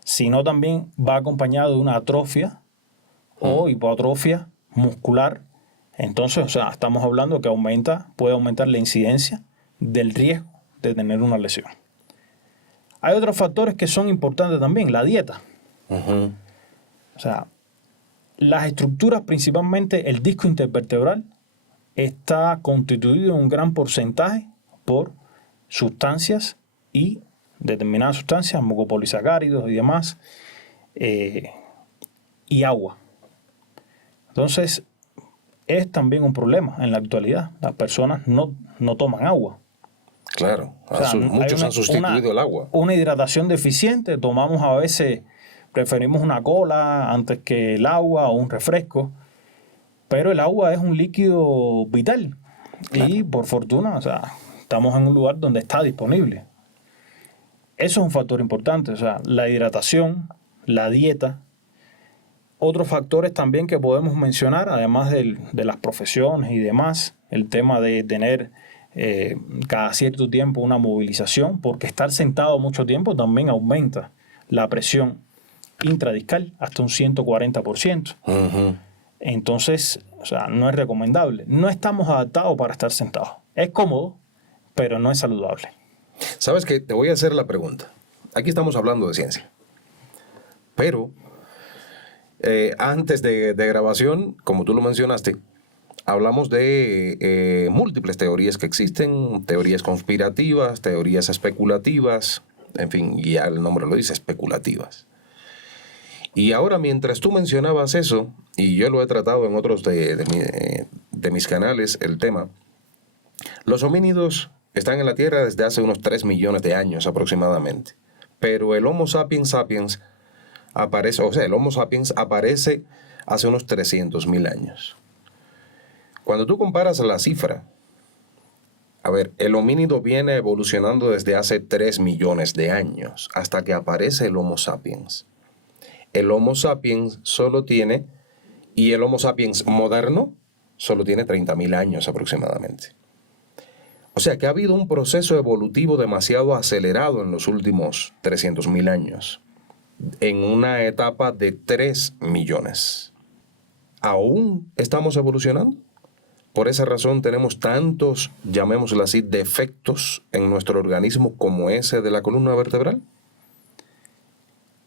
sino también va acompañado de una atrofia o hipoatrofia muscular. Entonces, o sea, estamos hablando que puede aumentar la incidencia del riesgo de tener una lesión. Hay otros factores que son importantes también, la dieta. O sea, las estructuras, principalmente el disco intervertebral, está constituido en un gran porcentaje por sustancias y determinadas sustancias, mucopolisacáridos y demás, y agua. Entonces, es también un problema en la actualidad. Las personas no toman agua. Claro, O sea, muchos han sustituido el agua. Una hidratación deficiente, tomamos a veces, preferimos una cola antes que el agua o un refresco, pero el agua es un líquido vital. Claro. Y por fortuna, o sea, estamos en un lugar donde está disponible. Eso es un factor importante, o sea, la hidratación, la dieta. Otros factores también que podemos mencionar, además de las profesiones y demás, el tema de tener cada cierto tiempo una movilización, porque estar sentado mucho tiempo también aumenta la presión intradiscal hasta un 140%. Entonces, o sea, no es recomendable. No estamos adaptados para estar sentados. Es cómodo, pero no es saludable. ¿Sabes qué? Te voy a hacer la pregunta. Aquí estamos hablando de ciencia. Pero antes de grabación, como tú lo mencionaste, hablamos de múltiples teorías que existen, teorías conspirativas, teorías especulativas, en fin, ya el nombre lo dice, especulativas. Y ahora, mientras tú mencionabas eso, y yo lo he tratado en otros de mis canales, el tema, los homínidos están en la Tierra desde hace unos 3 millones de años aproximadamente. Pero el Homo sapiens sapiens aparece, o sea, el Homo sapiens aparece hace unos 300.000 años. Cuando tú comparas la cifra, a ver, el homínido viene evolucionando desde hace 3 millones de años hasta que aparece el Homo sapiens. El Homo sapiens y el Homo sapiens moderno solo tiene 30.000 años aproximadamente. O sea que ha habido un proceso evolutivo demasiado acelerado en los últimos 300.000 años, en una etapa de 3 millones. ¿Aún estamos evolucionando? Por esa razón tenemos tantos, llamémoslo así, defectos en nuestro organismo como ese de la columna vertebral.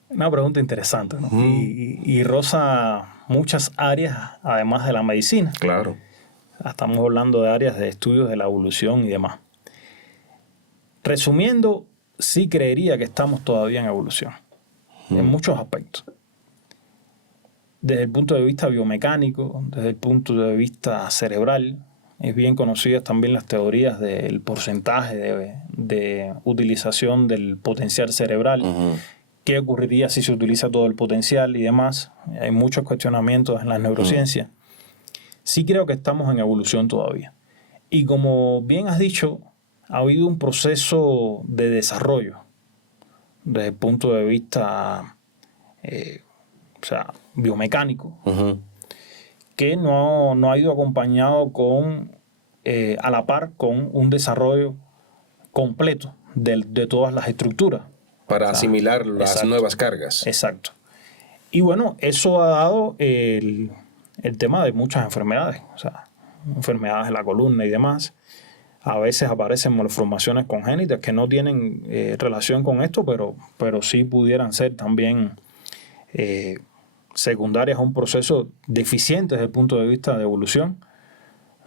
Una pregunta interesante, ¿no? Y roza muchas áreas, además de la medicina. Claro. Estamos hablando de áreas de estudios de la evolución y demás. Resumiendo, sí creería que estamos todavía en evolución, en muchos aspectos. Desde el punto de vista biomecánico, desde el punto de vista cerebral, es bien conocidas también las teorías del porcentaje de utilización del potencial cerebral. ¿Qué ocurriría si se utiliza todo el potencial y demás? Hay muchos cuestionamientos en la neurociencia. Sí creo que estamos en evolución todavía. Y como bien has dicho, ha habido un proceso de desarrollo desde el punto de vista biomecánico, que no ha ido acompañado a la par con un desarrollo completo de todas las estructuras. Para asimilar las nuevas cargas. Exacto. Y bueno, eso ha dado el tema de muchas enfermedades, o sea, enfermedades de la columna y demás. A veces aparecen malformaciones congénitas que no tienen relación con esto, pero sí pudieran ser también secundarias a un proceso deficiente desde el punto de vista de evolución.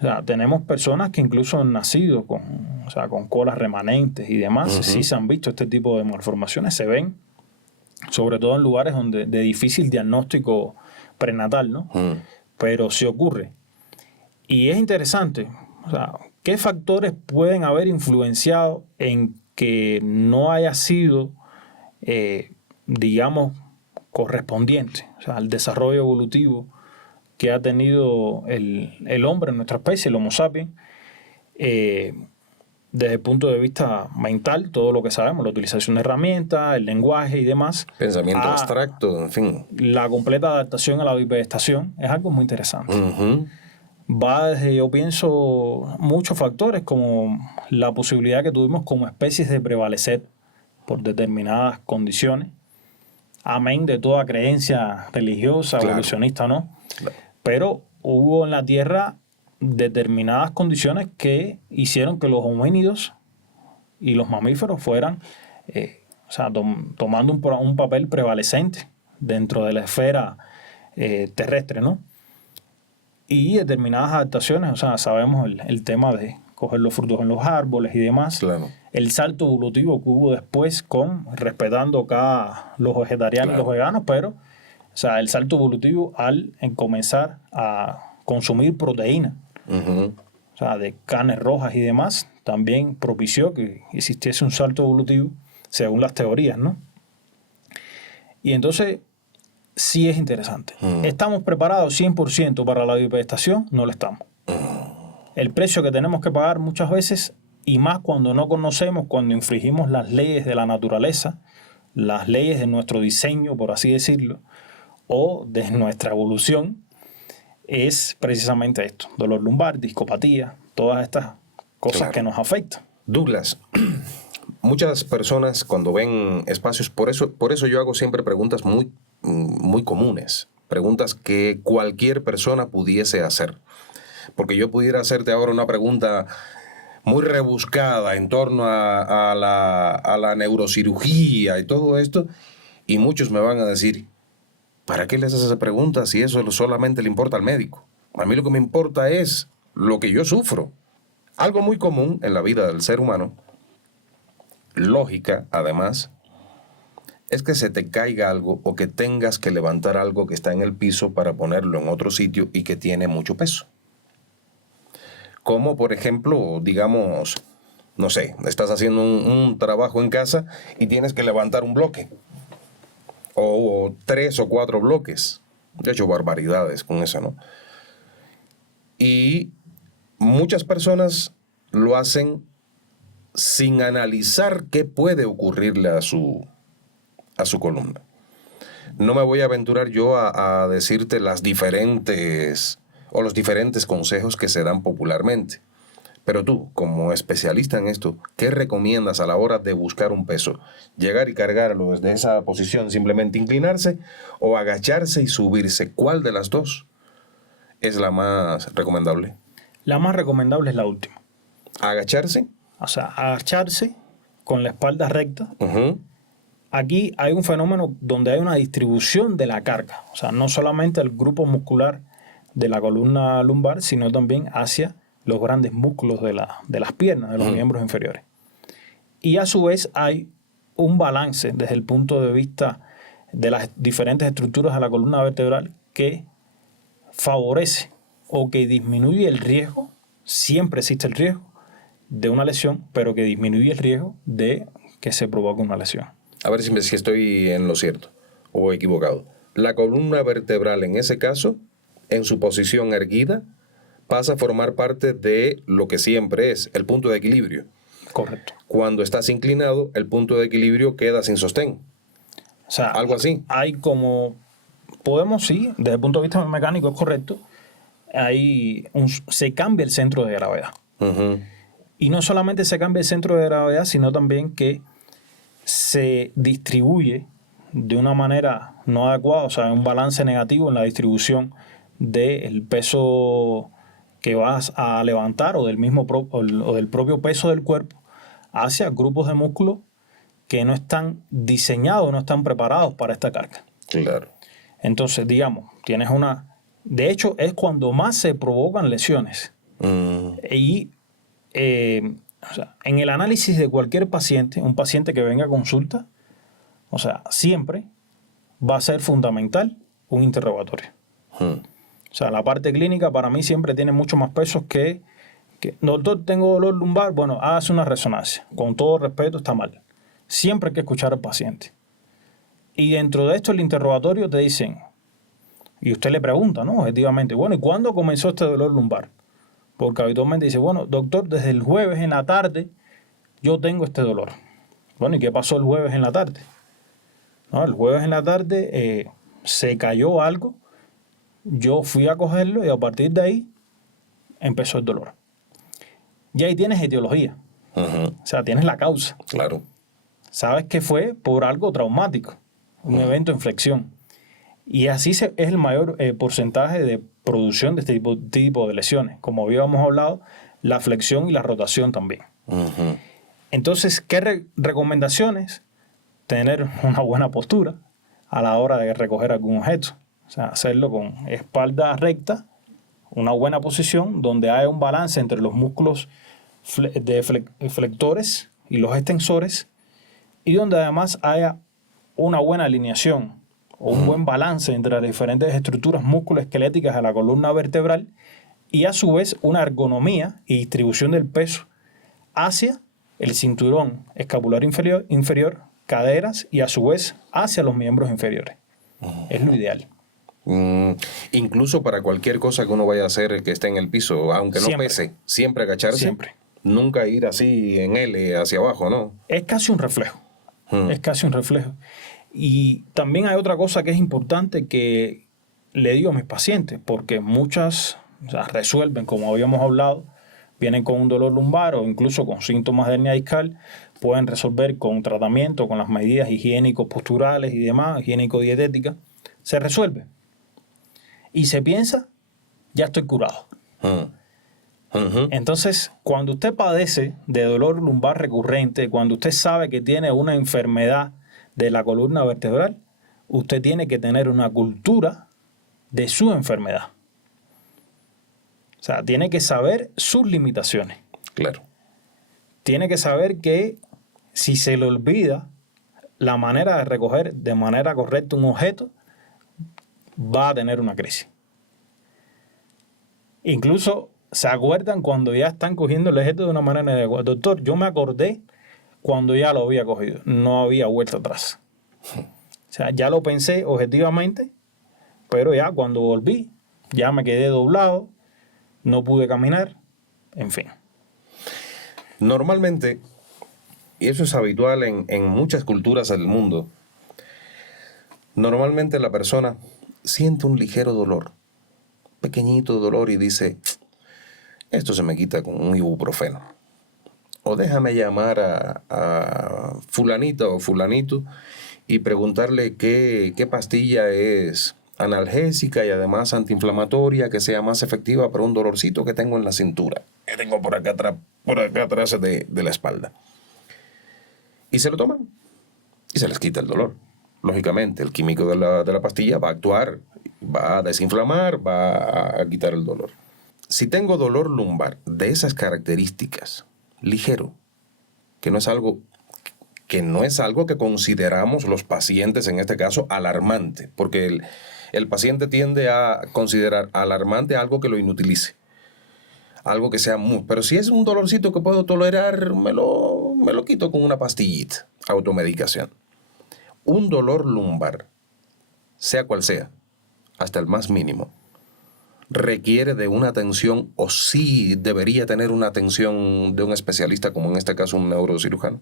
O sea, tenemos personas que incluso han nacido con colas remanentes y demás. Sí se han visto este tipo de malformaciones, se ven, sobre todo en lugares de difícil diagnóstico prenatal, ¿no? Pero sí ocurre. Y es interesante, o sea, ¿qué factores pueden haber influenciado en que no haya sido, digamos, correspondiente, o sea, al desarrollo evolutivo que ha tenido el hombre en nuestra especie, el Homo sapiens, desde el punto de vista mental, todo lo que sabemos, la utilización de herramientas, el lenguaje y demás. Pensamiento abstracto, en fin. La completa adaptación a la bipedestación es algo muy interesante. Va desde, yo pienso, muchos factores, como la posibilidad que tuvimos como especies de prevalecer por determinadas condiciones, amén de toda creencia religiosa, evolucionista, ¿no? Pero hubo en la Tierra determinadas condiciones que hicieron que los homínidos y los mamíferos fueran, tomando un papel prevalecente dentro de la esfera terrestre, ¿no? Y determinadas adaptaciones, o sea, sabemos el tema de coger los frutos en los árboles y demás. Claro. El salto evolutivo que hubo después respetando acá los vegetarianos y los veganos, pero, o sea, el salto evolutivo al comenzar a consumir proteína, o sea, de carnes rojas y demás, también propició que existiese un salto evolutivo según las teorías, ¿no? Y entonces, sí es interesante. ¿Estamos preparados 100% para la bipedestación? No lo estamos. El precio que tenemos que pagar muchas veces, y más cuando no conocemos, cuando infringimos las leyes de la naturaleza, las leyes de nuestro diseño, por así decirlo, o de nuestra evolución, es precisamente esto: dolor lumbar, discopatía, todas estas cosas que nos afectan. Douglas, muchas personas cuando ven espacios, por eso yo hago siempre preguntas muy comunes, preguntas que cualquier persona pudiese hacer. Porque yo pudiera hacerte ahora una pregunta muy rebuscada en torno a la neurocirugía y todo esto, y muchos me van a decir, ¿para qué les haces esa pregunta si eso solamente le importa al médico? A mí lo que me importa es lo que yo sufro. Algo muy común en la vida del ser humano, lógica además, es que se te caiga algo o que tengas que levantar algo que está en el piso para ponerlo en otro sitio y que tiene mucho peso. Como por ejemplo, digamos, no sé, estás haciendo un trabajo en casa y tienes que levantar un bloque. O 3 o 4 bloques. He hecho barbaridades con eso, ¿no? Y muchas personas lo hacen sin analizar qué puede ocurrirle a su columna. No me voy a aventurar yo a decirte los diferentes consejos que se dan popularmente. Pero tú, como especialista en esto, ¿qué recomiendas a la hora de buscar un peso? ¿Llegar y cargarlo desde esa posición, simplemente inclinarse, o agacharse y subirse? ¿Cuál de las dos es la más recomendable? La más recomendable es la última. ¿Agacharse? O sea, agacharse con la espalda recta. Aquí hay un fenómeno donde hay una distribución de la carga. O sea, no solamente el grupo muscular de la columna lumbar, sino también hacia los grandes músculos de las piernas, de los miembros inferiores. Y a su vez hay un balance desde el punto de vista de las diferentes estructuras de la columna vertebral que favorece o que disminuye el riesgo, siempre existe el riesgo de una lesión, pero que disminuye el riesgo de que se provoque una lesión. A ver si estoy en lo cierto o equivocado. La columna vertebral en ese caso, en su posición erguida, pasa a formar parte de lo que siempre es el punto de equilibrio. Correcto. Cuando estás inclinado, el punto de equilibrio queda sin sostén. O sea, algo así. Hay como, podemos sí, desde el punto de vista mecánico es correcto, se cambia el centro de gravedad. Y no solamente se cambia el centro de gravedad, sino también que se distribuye de una manera no adecuada, o sea, un balance negativo en la distribución del peso que vas a levantar o del propio peso del cuerpo hacia grupos de músculos que no están diseñados, no están preparados para esta carga. Claro. Entonces, digamos, de hecho, es cuando más se provocan lesiones Y o sea, en el análisis de cualquier paciente, un paciente que venga a consulta, o sea, siempre va a ser fundamental un interrogatorio. O sea, la parte clínica para mí siempre tiene mucho más peso que doctor, tengo dolor lumbar, bueno, hace una resonancia. Con todo respeto, está mal. Siempre hay que escuchar al paciente. Y dentro de esto, el interrogatorio te dicen, y usted le pregunta, ¿no? Objetivamente, bueno, ¿y cuándo comenzó este dolor lumbar? Porque habitualmente dice, bueno, doctor, desde el jueves en la tarde yo tengo este dolor. Bueno, ¿y qué pasó el jueves en la tarde? No, el jueves en la tarde se cayó algo, yo fui a cogerlo y a partir de ahí empezó el dolor. Y ahí tienes etiología. O sea, tienes la causa. Claro. Sabes que fue por algo traumático, un evento de inflexión. Y así es el mayor porcentaje de producción de este tipo de lesiones. Como habíamos hablado, la flexión y la rotación también. Entonces, ¿qué recomendaciones? Tener una buena postura a la hora de recoger algún objeto. O sea, hacerlo con espalda recta, una buena posición donde haya un balance entre los músculos flectores y los extensores y donde además haya una buena alineación o un buen balance entre las diferentes estructuras musculoesqueléticas de la columna vertebral y a su vez una ergonomía y distribución del peso hacia el cinturón escapular inferior, caderas y a su vez hacia los miembros inferiores. Es lo ideal. Incluso para cualquier cosa que uno vaya a hacer que esté en el piso, aunque no pese, siempre agacharse. Siempre. Nunca ir así en L hacia abajo, ¿no? Es casi un reflejo. Es casi un reflejo. Y también hay otra cosa que es importante que le digo a mis pacientes, porque muchas resuelven, como habíamos hablado, vienen con un dolor lumbar o incluso con síntomas de hernia discal, pueden resolver con tratamiento, con las medidas higiénico-posturales y demás, higiénico-dietéticas, se resuelve. Y se piensa, ya estoy curado. Entonces, cuando usted padece de dolor lumbar recurrente, cuando usted sabe que tiene una enfermedad de la columna vertebral, usted tiene que tener una cultura de su enfermedad. O sea, tiene que saber sus limitaciones. Claro. Tiene que saber que si se le olvida la manera de recoger de manera correcta un objeto, va a tener una crisis. Incluso se acuerdan cuando ya están cogiendo el objeto de una manera adecuada. Doctor, yo me acordé cuando ya lo había cogido. No había vuelta atrás. O sea, ya lo pensé objetivamente, pero ya cuando volví, ya me quedé doblado, no pude caminar, en fin. Normalmente, y eso es habitual en muchas culturas del mundo, normalmente la persona siente un ligero dolor, pequeñito dolor y dice, esto se me quita con un ibuprofeno. O déjame llamar a fulanita o fulanito y preguntarle qué pastilla es analgésica y además antiinflamatoria que sea más efectiva para un dolorcito que tengo en la cintura, que tengo por acá atrás de la espalda. Y se lo toman y se les quita el dolor. Lógicamente, el químico de la pastilla va a actuar, va a desinflamar, va a quitar el dolor. Si tengo dolor lumbar de esas características, ligero, que no es algo que consideramos los pacientes, en este caso, alarmante, porque el paciente tiende a considerar alarmante algo que lo inutilice, algo que sea muy... Pero si es un dolorcito que puedo tolerar, me lo quito con una pastillita, automedicación. Un dolor lumbar, sea cual sea, hasta el más mínimo, requiere de una atención o sí debería tener una atención de un especialista, como en este caso un neurocirujano.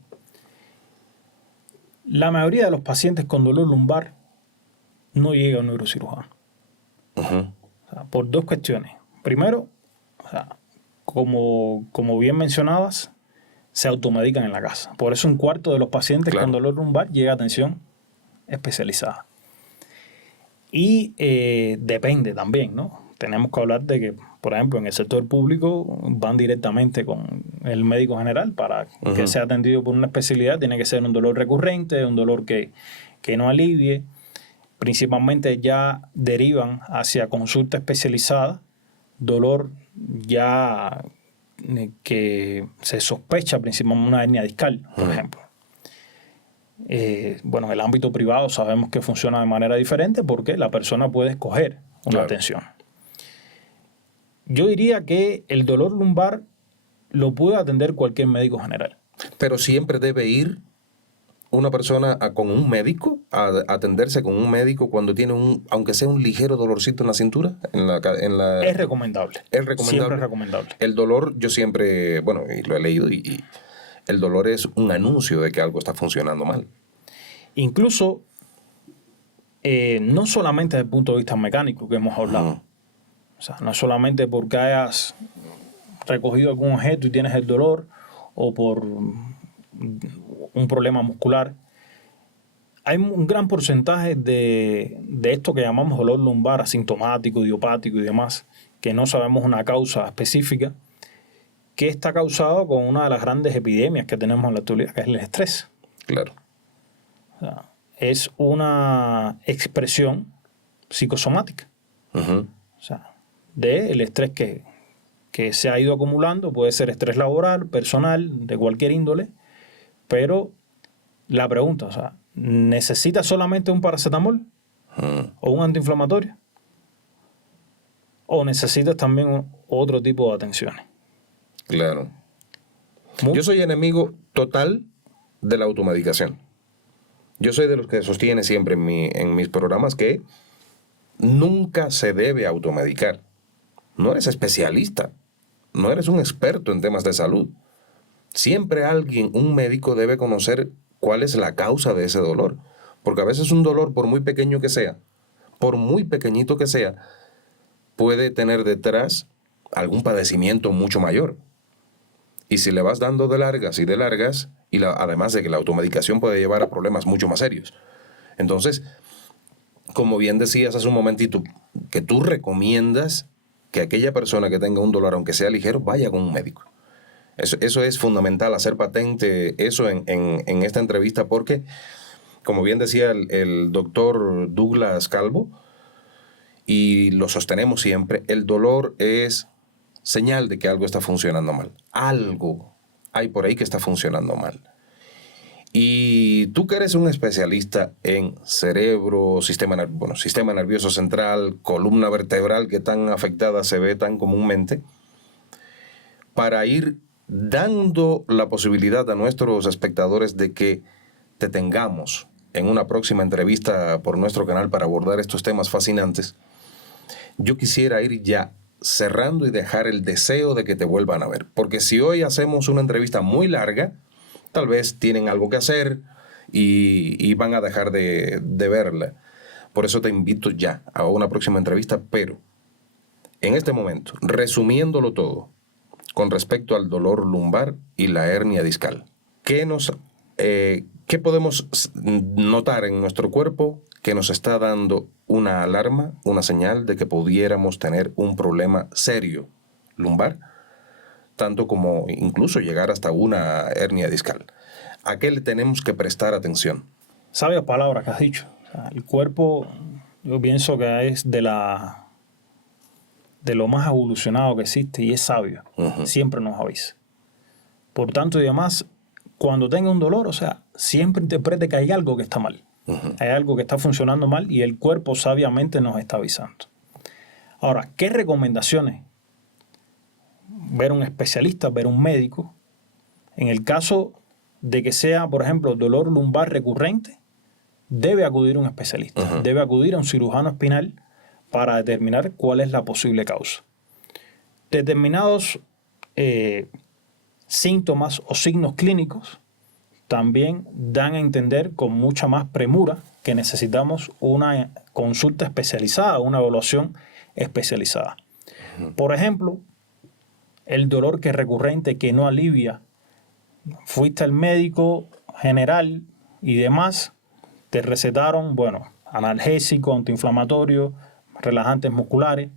La mayoría de los pacientes con dolor lumbar no llega a un neurocirujano. O sea, por dos cuestiones. Primero, o sea, como bien mencionabas, se automedican en la casa. Por eso un cuarto de los pacientes con dolor lumbar llega a atención especializada. Y depende también, ¿no? Tenemos que hablar de que, por ejemplo, en el sector público van directamente con el médico general para que sea atendido por una especialidad. Tiene que ser un dolor recurrente, un dolor que no alivie. Principalmente ya derivan hacia consulta especializada, dolor ya que se sospecha principalmente una hernia discal, por ejemplo. Bueno, en el ámbito privado sabemos que funciona de manera diferente porque la persona puede escoger una atención. Yo diría que el dolor lumbar lo puede atender cualquier médico general. Pero siempre debe ir una persona con un médico, a atenderse con un médico cuando tiene aunque sea un ligero dolorcito en la cintura. Es recomendable. Es recomendable. Siempre es recomendable. El dolor, yo siempre, bueno, y lo he leído, y el dolor es un anuncio de que algo está funcionando mal. Incluso, no solamente desde el punto de vista mecánico que hemos hablado. O sea, no solamente porque hayas recogido algún objeto y tienes el dolor, o por un problema muscular. Hay un gran porcentaje de esto que llamamos dolor lumbar asintomático, idiopático y demás, que no sabemos una causa específica, que está causado con una de las grandes epidemias que tenemos en la actualidad, que es el estrés. Claro. O sea, es una expresión psicosomática. O sea, del estrés que se ha ido acumulando. Puede ser estrés laboral, personal, de cualquier índole, pero la pregunta, o sea, ¿necesitas solamente un paracetamol o un antiinflamatorio? ¿O necesitas también otro tipo de atenciones? Claro. Yo soy enemigo total de la automedicación. Yo soy de los que sostiene siempre en mis programas que nunca se debe automedicar. No eres especialista, no eres un experto en temas de salud. Siempre un médico debe conocer cuál es la causa de ese dolor. Porque a veces un dolor, por muy pequeño que sea, por muy pequeñito que sea, puede tener detrás algún padecimiento mucho mayor. Y si le vas dando de largas, y además de que la automedicación puede llevar a problemas mucho más serios. Entonces, como bien decías hace un momentito, que tú recomiendas que aquella persona que tenga un dolor, aunque sea ligero, vaya con un médico. Eso es fundamental, hacer patente eso en esta entrevista, porque, como bien decía el doctor Douglas Calvo, y lo sostenemos siempre, el dolor es señal de que algo está funcionando mal. Algo hay por ahí que está funcionando mal. Y tú que eres un especialista en cerebro, sistema nervioso central, columna vertebral, que tan afectada se ve tan comúnmente, para ir dando la posibilidad a nuestros espectadores de que te tengamos en una próxima entrevista por nuestro canal para abordar estos temas fascinantes, yo quisiera ir ya cerrando y dejar el deseo de que te vuelvan a ver. Porque si hoy hacemos una entrevista muy larga, tal vez tienen algo que hacer y van a dejar de verla. Por eso te invito ya a una próxima entrevista, pero en este momento, resumiéndolo todo, con respecto al dolor lumbar y la hernia discal, ¿qué podemos notar en nuestro cuerpo que nos está dando una alarma, una señal de que pudiéramos tener un problema serio lumbar, tanto como incluso llegar hasta una hernia discal? ¿A qué le tenemos que prestar atención? Sabias palabras que has dicho. O sea, el cuerpo, yo pienso que es de lo más evolucionado que existe y es sabio. Siempre nos avisa. Por tanto y demás, cuando tenga un dolor, o sea, siempre interprete que hay algo que está mal. Hay algo que está funcionando mal y el cuerpo sabiamente nos está avisando. Ahora, ¿qué recomendaciones? Ver un especialista, ver un médico. En el caso de que sea, por ejemplo, dolor lumbar recurrente, debe acudir a un especialista. Debe acudir a un cirujano espinal para determinar cuál es la posible causa. Determinados síntomas o signos clínicos también dan a entender con mucha más premura que necesitamos una consulta especializada, una evaluación especializada. Por ejemplo, el dolor que es recurrente, que no alivia. Fuiste al médico general y demás, te recetaron, analgésico, antiinflamatorio, relajantes musculares,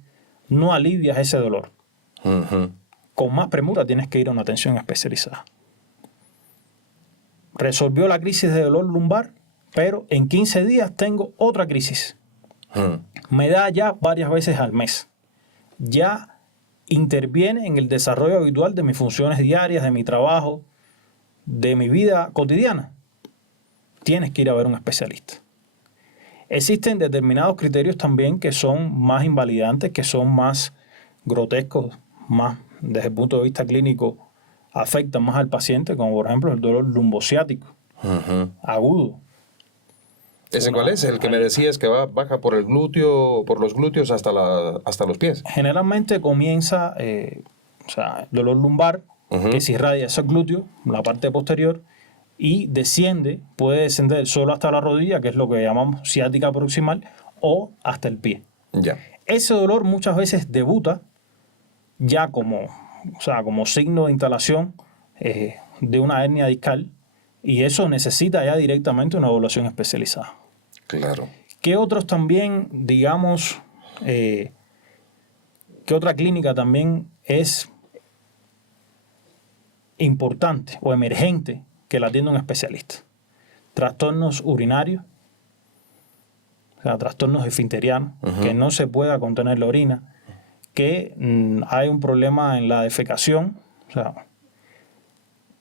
no alivias ese dolor. Con más premura tienes que ir a una atención especializada. Resolvió la crisis de dolor lumbar, pero en 15 días tengo otra crisis. Me da ya varias veces al mes. Ya interviene en el desarrollo habitual de mis funciones diarias, de mi trabajo, de mi vida cotidiana, tienes que ir a ver a un especialista. Existen determinados criterios también que son más invalidantes, que son más grotescos, más desde el punto de vista clínico, afectan más al paciente, como por ejemplo el dolor lumbociático, agudo. ¿Ese cuál es? El que me decías que baja por el glúteo, por los glúteos hasta los pies. Generalmente comienza, el dolor lumbar, que se irradia esos glúteos, la parte posterior, y puede descender solo hasta la rodilla, que es lo que llamamos ciática proximal, o hasta el pie. Ya. Ese dolor muchas veces debuta ya como signo de instalación de una hernia discal, y eso necesita ya directamente una evaluación especializada. Claro. ¿Qué otros también, digamos, qué otra clínica también es importante o emergente que la atienda un especialista? Trastornos urinarios, o sea, trastornos esfinterianos, que no se pueda contener la orina, que hay un problema en la defecación, o sea,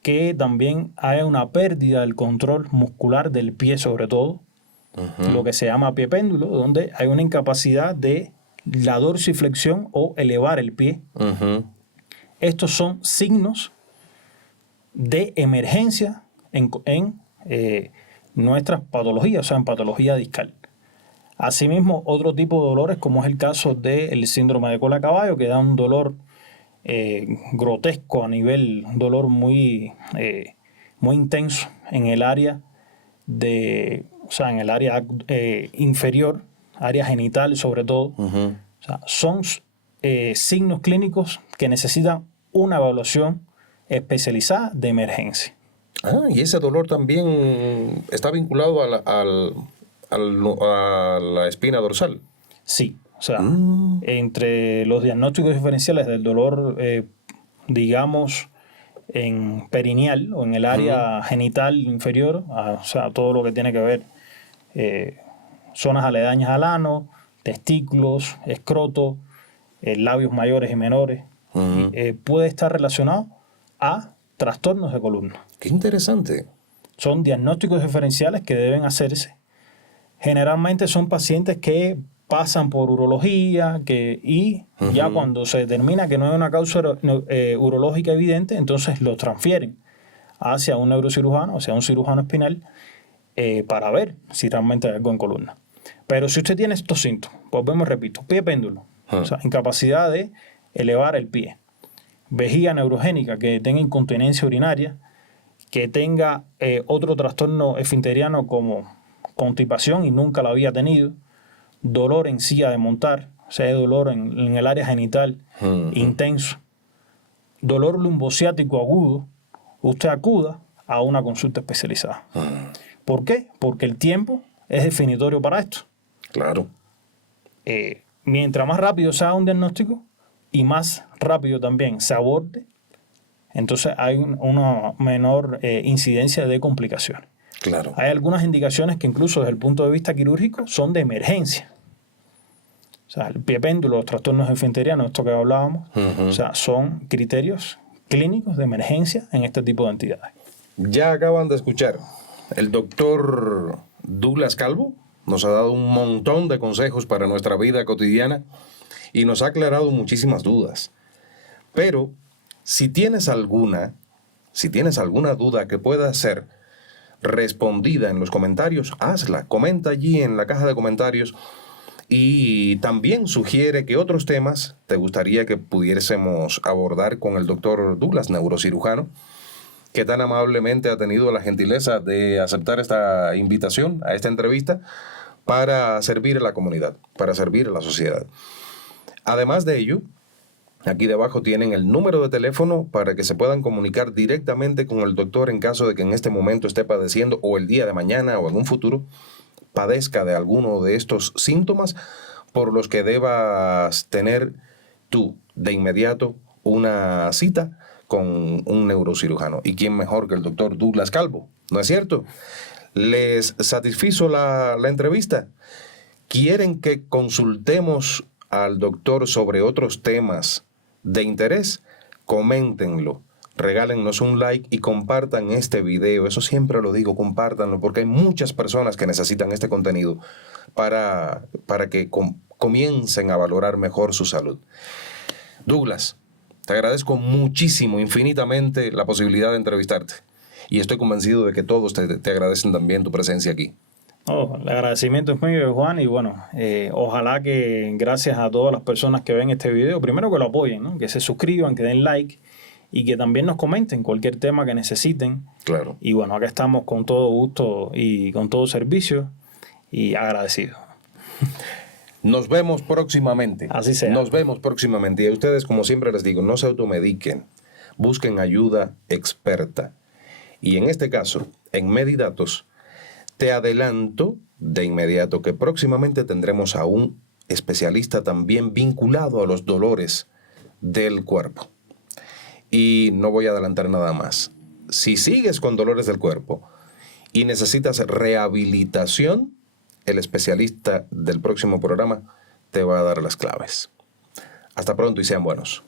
que también hay una pérdida del control muscular del pie sobre todo, lo que se llama pie péndulo, donde hay una incapacidad de la dorsiflexión o elevar el pie. Estos son signos de emergencia en nuestras patologías, o sea, en patología discal. Asimismo, otro tipo de dolores, como es el caso del síndrome de cola de caballo, que da un dolor grotesco a nivel, dolor muy intenso en el área inferior, área genital sobre todo. O sea, son signos clínicos que necesitan una evaluación especializada de emergencia. Y ese dolor también está vinculado a la espina dorsal. Sí, o sea, entre los diagnósticos diferenciales del dolor, digamos, en perineal o en el área genital inferior, o sea, todo lo que tiene que ver zonas aledañas al ano, testículos, escroto, labios mayores y menores, puede estar relacionado a trastornos de columna. ¡Qué interesante! Son diagnósticos diferenciales que deben hacerse. Generalmente son pacientes que pasan por urología y ya cuando se determina que no hay una causa urológica evidente, entonces los transfieren hacia un neurocirujano, hacia un cirujano espinal, para ver si realmente hay algo en columna. Pero si usted tiene estos síntomas, volvemos, repito, pie péndulo, o sea, incapacidad de elevar el pie, vejiga neurogénica, que tenga incontinencia urinaria, que tenga otro trastorno esfinteriano como constipación y nunca lo había tenido, dolor en silla de montar, o sea, dolor en el área genital intenso, dolor lumbociático agudo, usted acuda a una consulta especializada. ¿Por qué? Porque el tiempo es definitorio para esto. Claro. Mientras más rápido se haga un diagnóstico y más rápido también se aborde, entonces hay una menor incidencia de complicaciones. Claro. Hay algunas indicaciones que incluso desde el punto de vista quirúrgico son de emergencia. O sea, el pie péndulo, los trastornos esfinterianos, esto que hablábamos, o sea, son criterios clínicos de emergencia en este tipo de entidades. Ya acaban de escuchar, el doctor Douglas Calvo nos ha dado un montón de consejos para nuestra vida cotidiana y nos ha aclarado muchísimas dudas. Pero si tienes alguna duda que pueda ser respondida en los comentarios, hazla, comenta allí en la caja de comentarios y también sugiere que otros temas te gustaría que pudiésemos abordar con el doctor Douglas, neurocirujano, que tan amablemente ha tenido la gentileza de aceptar esta invitación a esta entrevista para servir a la comunidad, para servir a la sociedad. Además de ello, aquí debajo tienen el número de teléfono para que se puedan comunicar directamente con el doctor en caso de que en este momento esté padeciendo o el día de mañana o en un futuro padezca de alguno de estos síntomas por los que debas tener tú de inmediato una cita con un neurocirujano. ¿Y quién mejor que el doctor Douglas Calvo? ¿No es cierto? ¿Les satisfizo la entrevista? ¿Quieren que consultemos al doctor sobre otros temas de interés, coméntenlo. Regálennos un like y compartan este video. Eso siempre lo digo, compártanlo, porque hay muchas personas que necesitan este contenido para que comiencen a valorar mejor su salud. Douglas, te agradezco muchísimo, infinitamente, la posibilidad de entrevistarte. Y estoy convencido de que todos te agradecen también tu presencia aquí. El agradecimiento es mío, Juan, y bueno, ojalá que gracias a todas las personas que ven este video, primero que lo apoyen, ¿no? Que se suscriban, que den like y que también nos comenten cualquier tema que necesiten. Claro. Y bueno, acá estamos con todo gusto y con todo servicio y agradecidos. Nos vemos próximamente. Así sea. Nos vemos próximamente. Y a ustedes, como siempre les digo, no se automediquen. Busquen ayuda experta. Y en este caso, en Medidatos, te adelanto de inmediato que próximamente tendremos a un especialista también vinculado a los dolores del cuerpo. Y no voy a adelantar nada más. Si sigues con dolores del cuerpo y necesitas rehabilitación, el especialista del próximo programa te va a dar las claves. Hasta pronto y sean buenos.